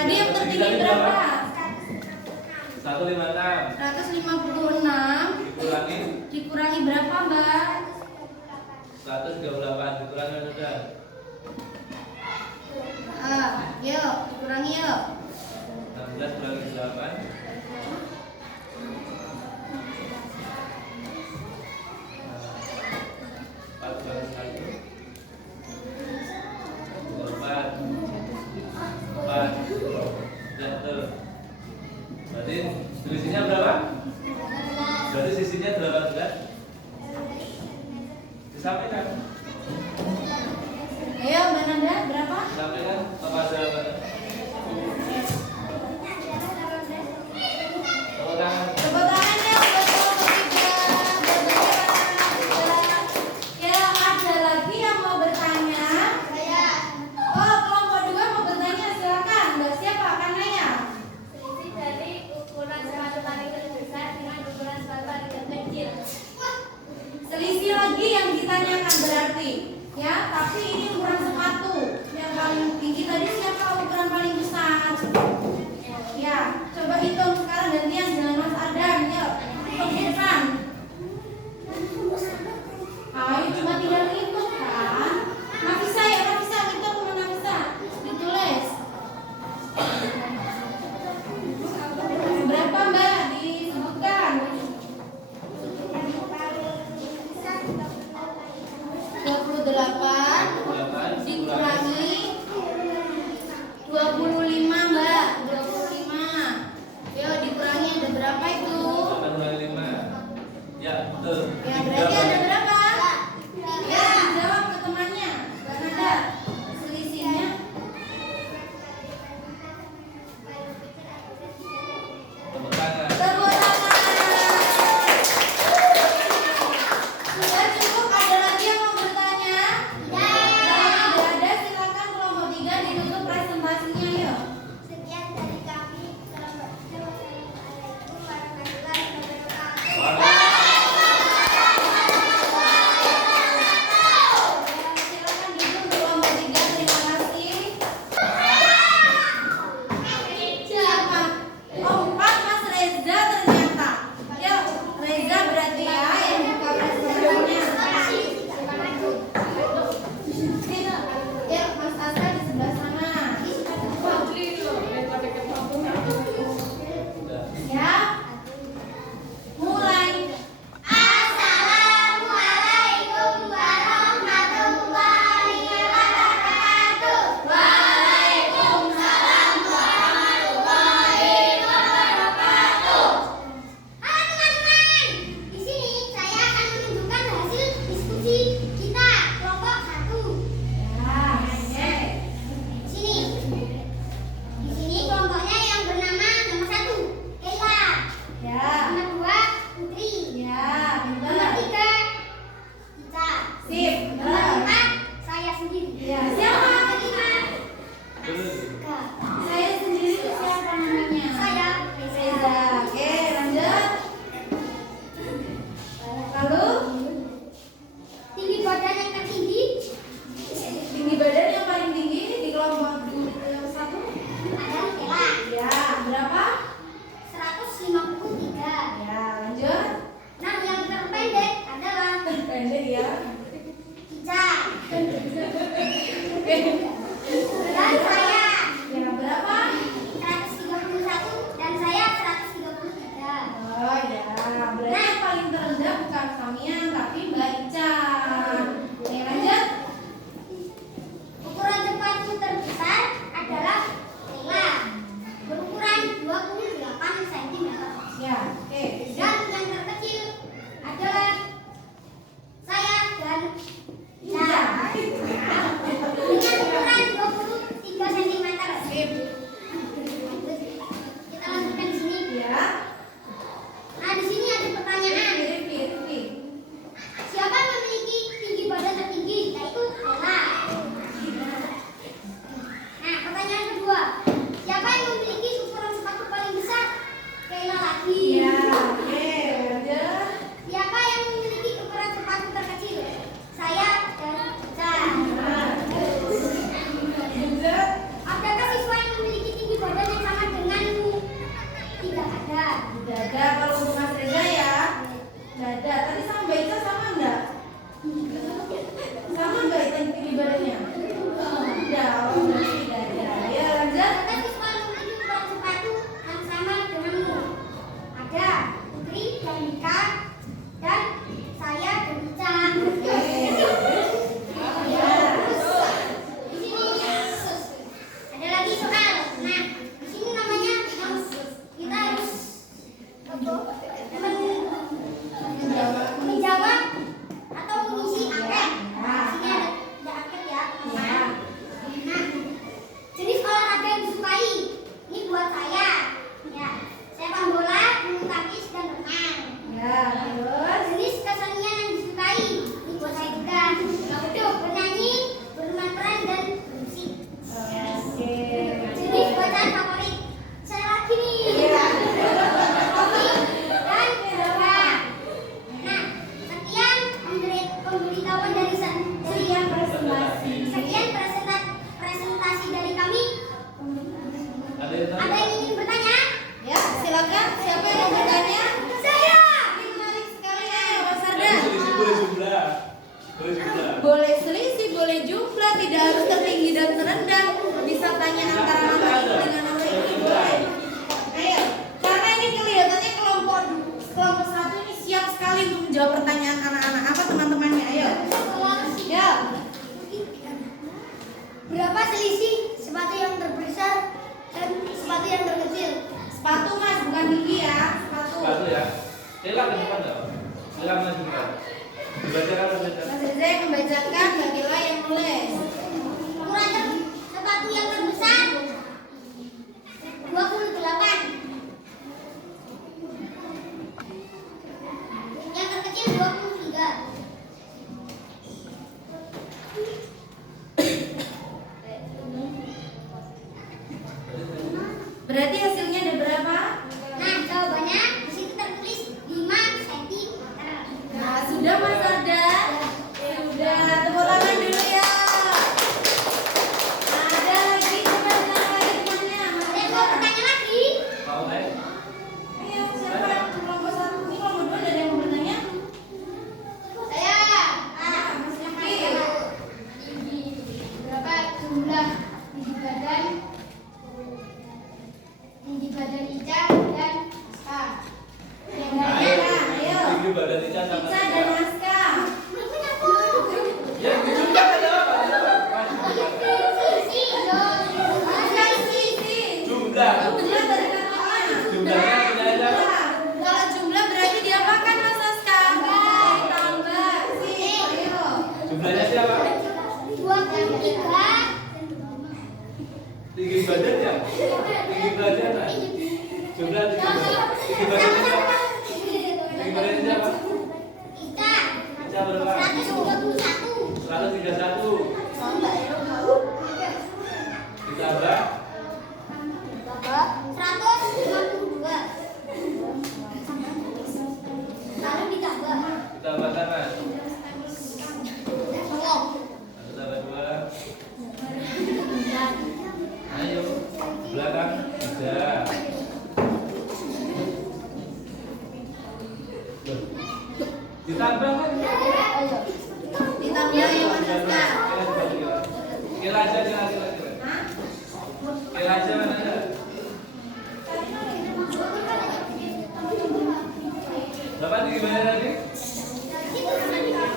Tadi yang tertinggi berapa? 156 156 dikurangi berapa, Mbak? 138 dikurangi sudah. Yuk, dikurangi yuk. 16 kurangi 8 4 kurangi 1 4 jatuh. Berarti selisihnya berapa? Berarti sisinya 18. Disampaikan. Ayo, Mbak Nanda, berapa? Disampaikan apa jawabannya? Tepuk tangan. Tepuk tangan ya buat kelompok 3. Ya, ada lagi yang mau bertanya? Oh, kelompok 2 mau bertanya, silakan. Mbak siapa? Akan nanya. Selisih dari ukuran sepatu paling besar dengan ukuran sepatu paling kecil. Selisih lagi yang ditanyakan berarti. Ya, tapi ini ukuran sepatu. Yang paling tinggi tadi siapa ukuran paling besar? Ya, coba hitung sekarang gantian dengan Mas Adam. Yuk, hitung di depan. Ayo, cuma tinggal hitung kan. Nafisa ya, Nafisa hitung sama Nafisa. Ditulis. Berapa Mbak? Disebutkan. 28 dikurangi 25 Mbak, 25. Yuk dikurangi ada berapa itu? 8 kurangi 5. Ya, betul. Ya berarti ada berapa? Ya dijawab ke temannya. Gak ada selisihnya. Tepuk tangan. Tepuk tangan. Sudah cukup? Ada lagi yang mau bertanya? Kalau tidak ada silakan kelompok 3 ditutup presentasinya yuk. Sekian dari kami. Assalamualaikum warahmatullahi wabarakatuh. Silakan duduk kelompok 3. Terima kasih. Siapa? Oh, 4 Mas Reza ternyata. Yuk, Reza berarti ya yang buka presentasinya. Yuk, Mas Asa di sebelah sana. Ya. Mulai. Assalamualaikum warahmatullahi wabarakatuh. Waalaikumsalam warahmatullahi wabarakatuh. Halo teman-teman, di sini saya akan menunjukkan hasil diskusi kita kelompok 1. Ya, oke. Sini. Di sini kelompoknya yang bernama nomor 1, Ella. Ya. Nomor 2, Putri. Ya, Nomor pintar. 3, Ica. Sip, Nomor pintar. 4, saya sendiri. Ya, siapa? Nomor 5, Terus. Aska. Saya sendiri itu siapa namanya? Saya Reza. Oke, lanjut. Lalu tinggi badan yang tertinggi tinggi badan yang paling tinggi di kelompok 1. adalah Ella. Ya, berapa? 153. Ya, lanjut. Nah, yang terpendek adalah Pendek ya. Ica. Oke. Dan saya Ya, berapa? 131 dan saya 133. Oh ya, berarti yang paling terendah bukan Samian tapi Mbak Ica. Oke, lanjut. Ukuran sepatu terbesar adalah Ella, berukuran 28 cm. Ya, oke. Dan yang terkecil adalah saya dan Ica. Dengan ibadahnya? Tidak, berarti tidak ada. Ya lanjut. Kata siswa menuju bukan sepatu yang sama denganmu. Ada Putri dan Mika dan saya dan Ica. Di sini ada lagi soal. Nah, di sini namanya kita harus menjawab atau mengisi angket. Nah, di sini ada angket ya. Nah, jenis olahraga yang disukai. Ini buat saya. Ya, sepak bola, bulu tangkis dan renang. Ya, terus. Jenis kesenian yang disukai. Ini buat saya juga. Duduk, bernyanyi, bermain peran dan bermusik. Oke. Jenis bacaan favorit. Saya lagi nih. Iya. Komik dan drama. Nah, sekian pemberitahuan dari Sekian presentasi. sekian presentasi dari kami. Ada yang Ada yang ingin bertanya? Ya, silakan. Siapa yang mau bertanya? Saya. Ini menarik sekali ya, Mas Sarda. selisih boleh jumlah. Boleh jumlah. Boleh selisih, boleh jumlah, tidak harus tertinggi dan terendah. Bisa tanya antara nama ini dengan nama ini boleh. Ayo, karena ini kelihatannya kelompok satu ini siap sekali untuk menjawab pertanyaan anak-anak. Apa teman-temannya? Ayo. Ya. Berapa selisih sepatu yang terbesar dan sepatu yang terkecil? Sepatu Mas, bukan gigi ya. Sepatu. Sepatu ya. Ella ke depan enggak? Ella maju kan. Dibacakan bacakan. Mas Reza yang membacakan, Mbak Kila yang nulis. Ukuran sepatu yang terbesar 28. Yang terkecil 23. Berarti hasilnya ada berapa? Nah, jawabannya di situ tertulis 5 cm. Nah, sudah Mas Sarda? Sudah, tepuk tangan dulu ya. Ada lagi, coba ada lagi temannya. Mas Ada yang Reza. mau bertanya lagi? Mau naik? Ayo, siapa yang kelompok satu? Ini kelompok dua ada yang mau bertanya? Saya. Mas Yaki. Berapa jumlah tinggi badan Ica dan Ska? Yang banyak, ayo. Tinggi badan Ica sama. Ica dan Aska. Ya, dijumlah ada apa? Ada apa? Jumlah. Jumlah dari kata-kata. Jumlahnya punya Ella. Kalau jumlah berarti diapakan Mas Aska? Tambah. Sih, ayo. Jumlahnya siapa? 23. Tinggi badan ya? Tinggi badan lah. Jumlah tinggi badan. Tinggi badan siapa? Tinggi badan siapa? Ica. Ica berapa? 131. 131. Ditambah 152. Lalu ditambah ditambah tangan. 9. Tambah 2. Ayo. Belakang 3. Ditambah kan? Ditambah ya Mas Aska. Kira aja, kira. Hah? Kira aja mana ada? Berapa tinggi badan tadi? 131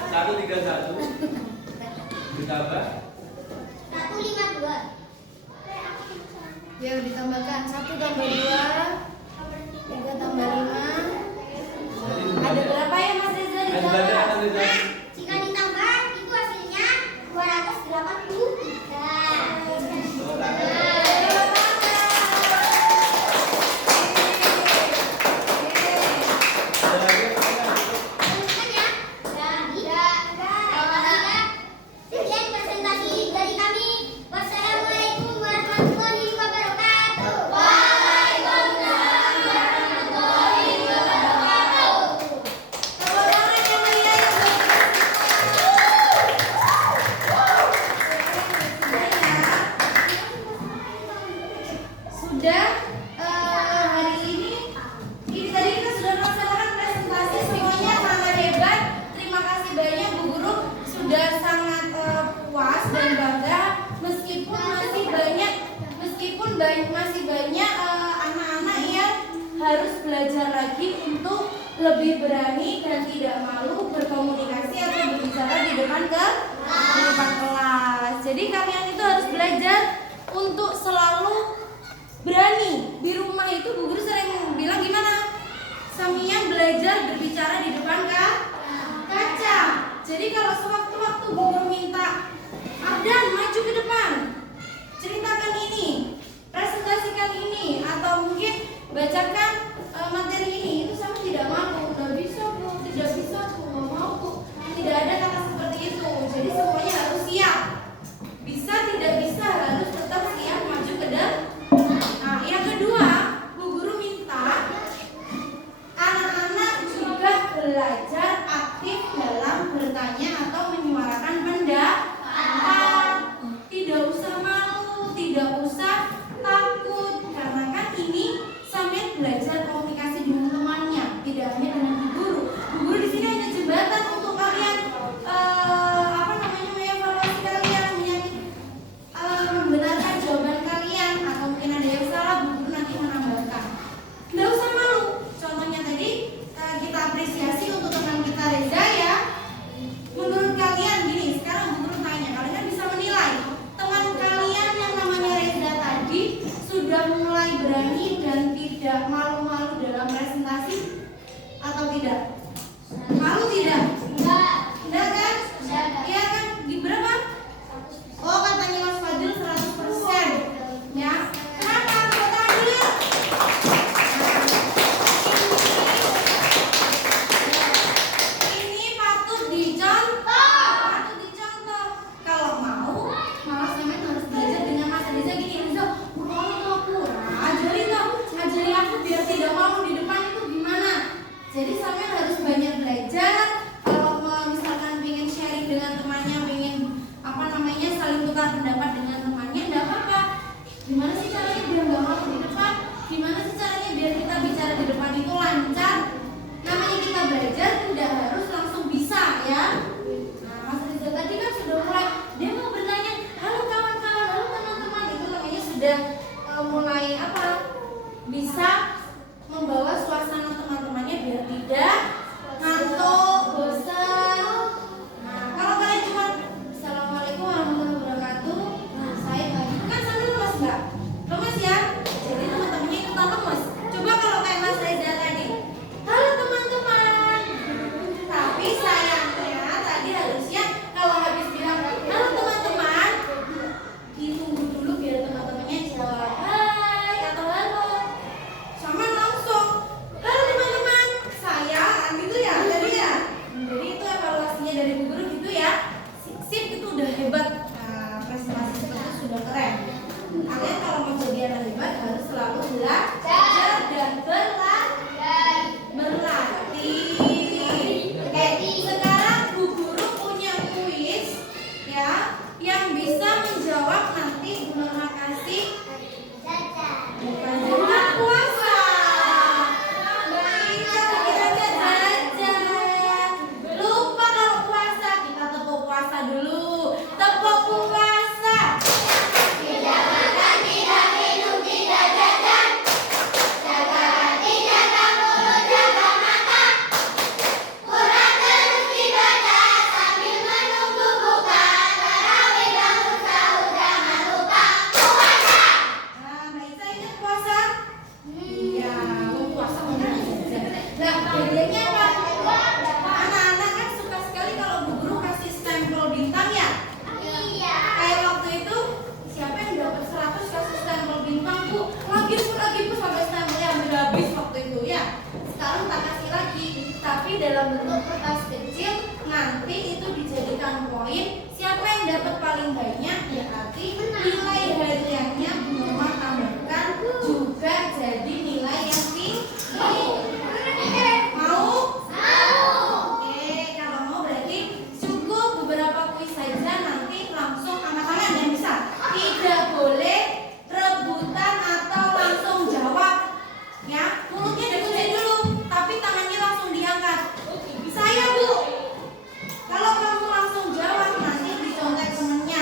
ditambah 152. Ya ditambahkan 1 tambah 2 3 tambah 5. Ada berapa ya Mas Reza Ada badan dijawab? ada badan. Jika ditambah itu hasilnya 283. Ada lagi apa? Lanjutkan ya. Sekian presentasi dari kami. Wassalamualaikum warahmatullahi wabarakatuh. Waalaikumsalam warahmatullahi wabarakatuh. Tepuk tangan yang meriah ya buat Mas puas dan bangga meskipun masih banyak anak-anak yang harus belajar lagi untuk lebih berani dan tidak malu berkomunikasi atau berbicara di depan kelas. Jadi kalian itu harus belajar untuk selalu berani. Di rumah itu Bu Guru sering bilang gimana? Samia belajar berbicara di depan kaca. Jadi kalau sewaktu-waktu Bu Guru minta Abdan maju ke depan, ceritakan ini, presentasikan ini, atau mungkin bacakan materi ini, itu sama tidak malu. Tidak bisa Bu, nggak mau Bu. Tidak ada kata seperti itu. Jadi semuanya harus siap. Bisa tidak bisa harus tetap siap maju ke depan. Nah, yang kedua, Bu Guru minta anak-anak juga belajar aktif dalam bertanya atau menyuarakan pendapat. Tidak usah malu, tidak usah takut, karena kan ini sambil belajar komunikasi dengan temannya, tidak hanya dengan Bu Guru. Bu Guru di sini hanya jembatan untuk kalian mengevaluasi kalian, membenarkan jawaban kalian, atau mungkin ada yang salah, Bu Guru nanti menambahkan. Tidak usah malu. Contohnya tadi kita apresiasi untuk teman kita Reza ya. Menurut kalian gini, sekarang Bu Guru tanya, kalian bisa menilai teman kalian yang namanya Reza tadi sudah mulai berani dan tidak malu-malu dalam presentasi atau tidak? Malu tidak? Enggak kan? Iya kan? Di berapa? Oh, katanya Mas Fadil 100%. Ya. Kenapa? Tepuk tangan dulu ya. Ini patut dicontoh. Kalau mau, malah Semen harus belajar dengan Mas Reza gini. Reza, ajari aku biar tidak malu di depan itu gimana. Jadi Semen harus banyak belajar. Kalau misalkan ingin sharing dengan temannya, ingin saling tukar pendapat dengan temannya, enggak apa-apa. Gimana sih caranya biar nggak malu di depan? Gimana sih caranya biar kita bicara di depan itu lancar? Namanya kita belajar tidak harus langsung bisa ya. Nah, Mas Rizal tadi kan sudah mulai, dia mau bertanya, halo kawan-kawan, halo teman-teman, itu namanya sudah mulai bisa membawa suasana teman-temannya biar tidak ngantuk, bosan. Nah, kalau kalian cuma Assalamualaikum warahmatullahi wabarakatuh, saya lagi kan sambil lemes nggak? Lemes ya? Jadi teman-temannya ikutan lemes. Coba kalau kayak Mas Reza tadi, halo teman-teman. Tapi sayangnya tadi harusnya kalau habis bilang halo teman-teman, ditunggu dulu biar teman-temannya jawab hai atau halo. Sama langsung halo teman-teman, saya gitu ya tadi ya. Jadi itu evaluasinya dari Bu Guru gitu ya. Sip, itu udah hebat. Nah, presentasi seperti itu sudah keren. Kalian kalau mau jadi anak hebat harus selalu belajar dan berlatih. Oke, sekarang Bu Guru punya kuis ya yang bisa menjawab nanti Bu Norma kasih bukan bulan puasa. Baik, kita jajan. Lupa kalau puasa, kita tepuk puasa dulu. Tepuk puasa. Tidak makan, tidak minum, tidak jajan. Jaga hati, jaga mulut, jaga mata. Quran terus dibaca sambil menunggu buka. Tarawih bangun sahur, jangan lupa puasa. Nah, Mbak Isa ingat puasa? Iya, mau puasa benar. Nah, bedanya apa? Anak-anak kan suka sekali kalau Bu Guru kasih stempel bintang ya. Iya. Kayak waktu itu siapa yang dapat 100 kasih stempel bintang Bu? Lagi pun sampai stempelnya hampir habis waktu itu ya. Sekarang tak kasih lagi, tapi dalam bentuk kertas kecil. Nanti itu dijadikan poin. Siapa yang dapat paling banyak ya arti nilai hariannya Bu Norma tambahkan juga jadi nilai yang tinggi. Mau? Oke, kalau mau berarti cukup beberapa kuis saja, nanti langsung angkat tangan yang bisa. Tidak boleh rebutan atau langsung jawab. Ya, mulutnya dikunci dulu, tapi tangannya langsung diangkat. Saya Bu. Kalau kamu langsung jawab nanti dicontek temennya.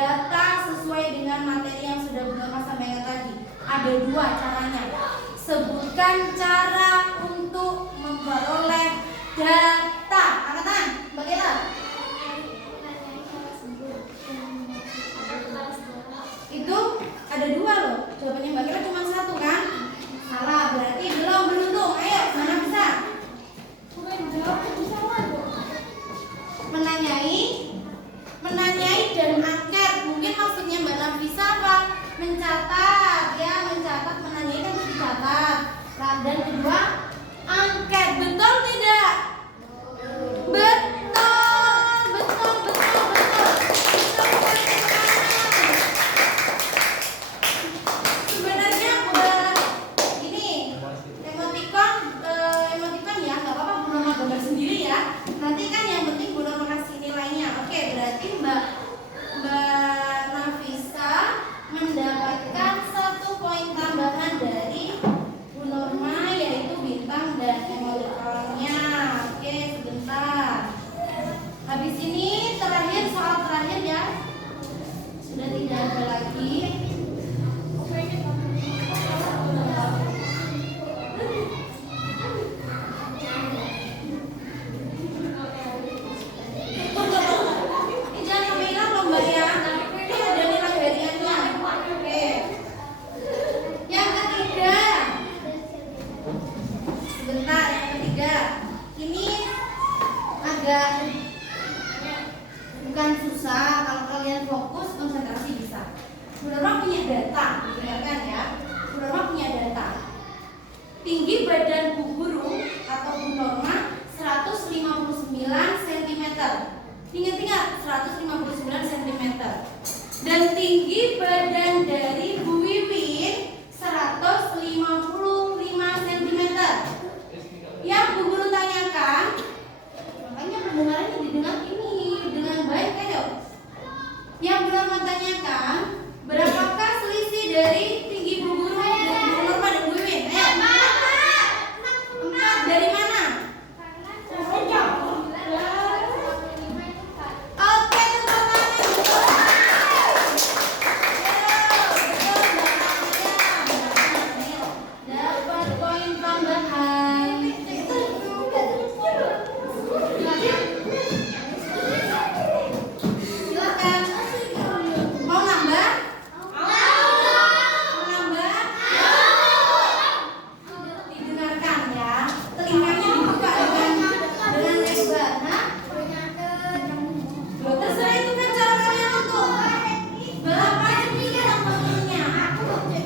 data sesuai dengan materi yang sudah Bu Norma sampaikan tadi. Ada dua caranya. Sebutkan cara untuk memperoleh data. Angkat tangan, Mbak Gela. Itu ada dua loh. Jawabannya Mbak Gela cuma satu kan? Salah, berarti belum beruntung. Ayo, mana bisa? Menanyai dan angket. Mungkin maksudnya Mbak Nafisa apa? Mencatat ya, mencatat, menanyai kan dicatat. Dan kedua, angket. Betul tidak? Betul. Sebenarnya ini emoticon ya, nggak apa-apa Bu Norma gambar sendiri ya. Nanti kan yang penting Bu Norma kasih nilainya. Oke, berarti Mbak Nafisa mendapatkan 1 poin tambahan dari Bu Norma, yaitu bintang dan emoticonnya. Oke, sebentar. Habis ini terakhir, soal terakhir ya. Sudah tidak ada lagi. Ini jangan sampai hilang loh Mbak ya. Ini ada nilai hariannya. Oke. Yang ketiga. Sebentar, yang ketiga. Ini agak bukan susah, kalau kalian fokus konsentrasi bisa. Bu Norma punya data, dengarkan ya. Bu Norma punya data. Tinggi badan Bu Guru atau Bu Norma 159 cm. Ingat-ingat 159 cm. Dan tinggi badan dari Bu Wiwin 155 cm. Yang Bu Guru tanyakan, makanya pendengarannya didengar ini dengan baik ayo. Yang Bu Norma tanyakan, berapakah selisih dari tinggi Bu Guru dan Bu Norma dan Bu Wiwin? Ayo. 4 dari mana? Oke, tepuk tangan. Dapat poin tambahan. Silakan. Mau nambah? Mau nambah? Didengarkan ya. Telinganya dibuka dengan lebar. Hah? Loh, terserah itu kan cara kalian untuk berapa demikian waktunya.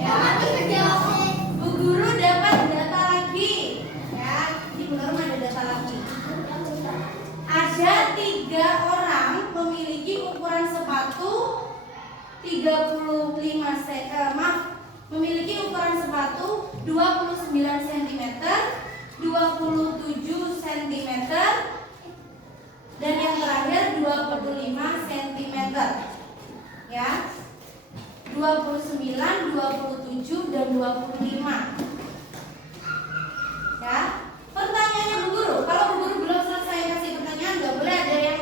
Ya. Bu Guru dapat data lagi. Ya, di Bu Norma ada data lagi. Ada 3 orang memiliki ukuran sepatu memiliki ukuran sepatu 29 cm, 27 cm, dan yang terakhir 25 cm. Ya. 29, 27 dan 25. Ya. Pertanyaannya Bu Guru, kalau Bu Guru belum selesai kasih pertanyaan, nggak boleh ada yang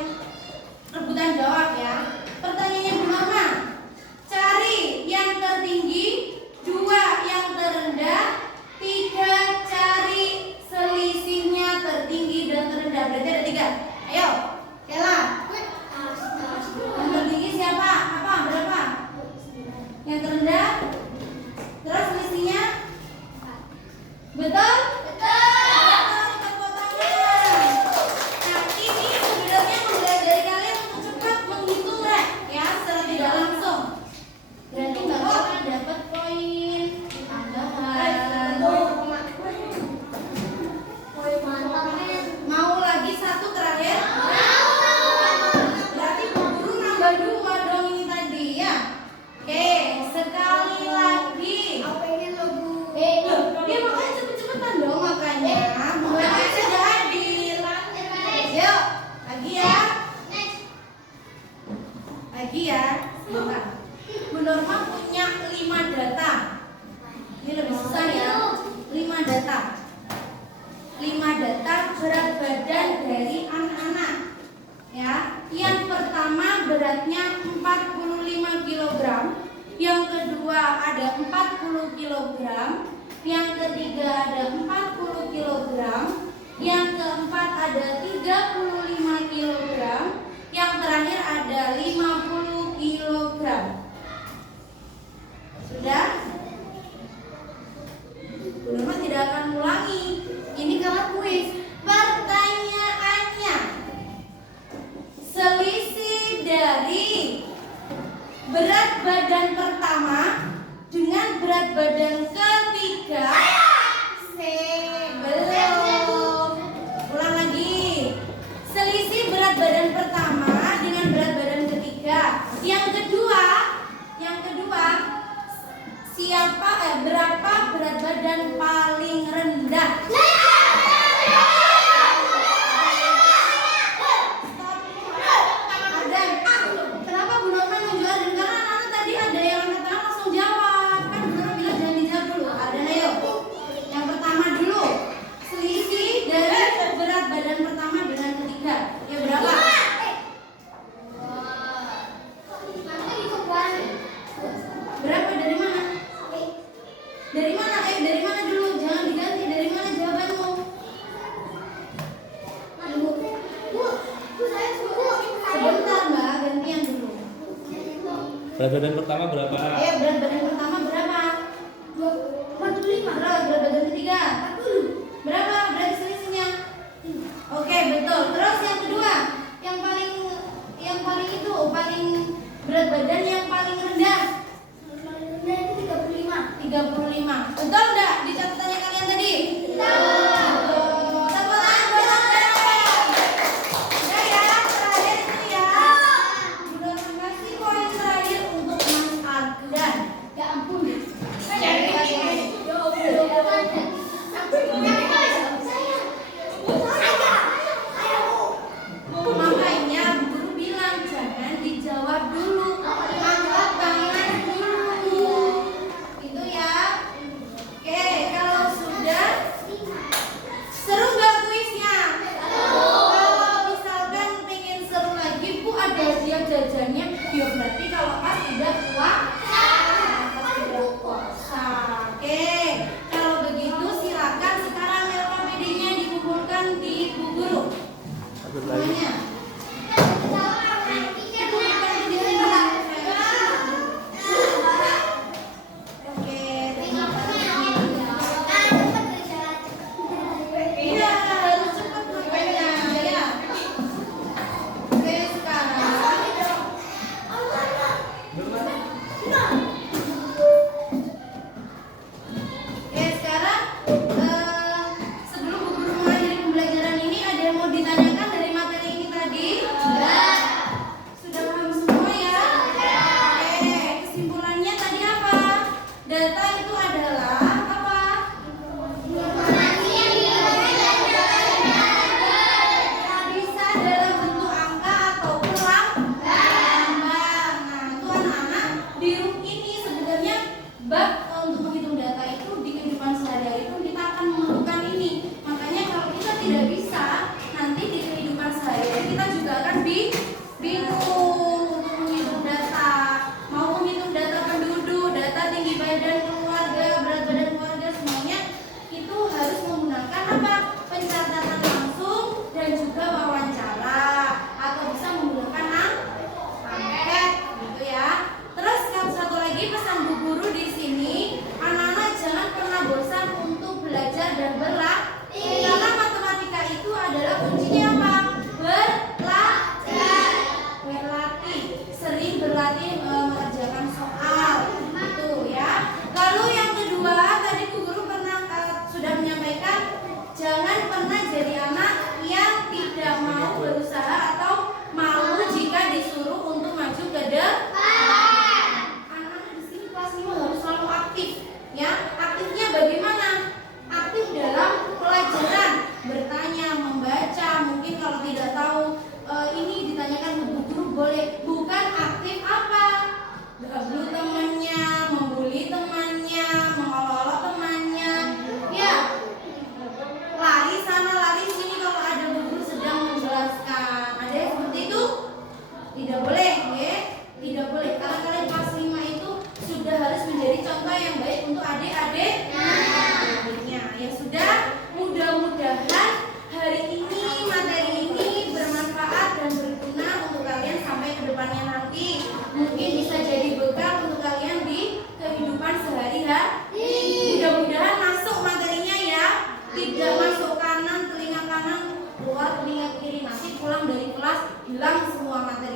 rebutan jawab ya. Pertanyaannya Bu Norma, cari yang tertinggi, 2 yang terendah, 3 cari selisihnya tertinggi dan terendah. Berarti ada 3. Ayo, Kela. Yang tertinggi siapa? Apa? Berapa? Yang terendah? Terus selisihnya? Betul? Tepuk tangan. Nah, ini sebenarnya mempelajari kalian untuk cepat menghitung rek ya, secara tidak langsung. Berarti Mbak Norma dapat poin tambahan. Mau lagi satu terakhir? Berarti Bu Guru nambah 2 dong ini tadi ya. Oke, sekali lagi. Dia makanya cepet-cepetan dong makanya. Makanya sudah adil. Yuk, lagi ya. Lagi ya. Sebentar. Bu Norma punya 5 data. Ini lebih susah ya. 5 data. 5 data berat badan dari anak-anak. Ya, yang pertama beratnya 45 yang kedua ada 40 kg, yang ketiga ada 40 kg, yang keempat ada 35 kg, yang terakhir ada 50 kg. Sudah? Bu Norma tidak akan ulangi. Ini kalau kuis. Pertanyaannya, selisih dari berat badan pertama dengan berat badan ketiga. Belum. Ulang lagi. Selisih berat badan pertama dengan berat badan ketiga. Yang kedua, berapa berat badan paling rendah? Kenapa Bu Norma nunjukin? Karena anak tadi ada yang angkat tangan langsung jawab. Kan Bu Norma bilang jangan dijawab dulu. Ada ayo. Yang pertama dulu. Selisih dari berat badan pertama dengan ketiga. Ya berapa? Berapa dari mana? Dari mana? Dari mana dulu? Jangan diganti. Dari mana jawabanmu? Sebentar Mbak, gantian dulu. Berat badan pertama berapa? Berat badan pertama berapa? 45. Terus berat badan ketiga? 40. Berapa? Berarti selisihnya? Oke, betul. Terus yang kedua, yang paling paling berat badan yang paling rendah? 35. Betul enggak di catatannya kalian tadi? Betul. Tepuk tangan buat kalian. Udah ya, terakhir itu ya. Udah kasih poin terakhir untuk Mas Ardan. Ya ampun. Makanya guru bilang jangan dijawab dulu. Angkat tangan dulu. Itu ya. Oke, kalau sudah seru nggak kuisnya? Kalau misalkan pengen seru lagi, Bu ada hadiah jajannya. Ya berarti kalau pas tidak puasa. Oke, kalau begitu silakan sekarang LKPD-nya dikumpulkan di Bu Guru. Semuanya. Iya, harus cepat makanya ya. Oke, sekarang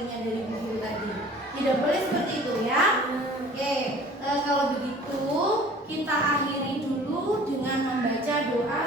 materinya dari Bu Guru tadi. Tidak boleh seperti itu ya. Oke, kalau begitu kita akhiri dulu dengan membaca doa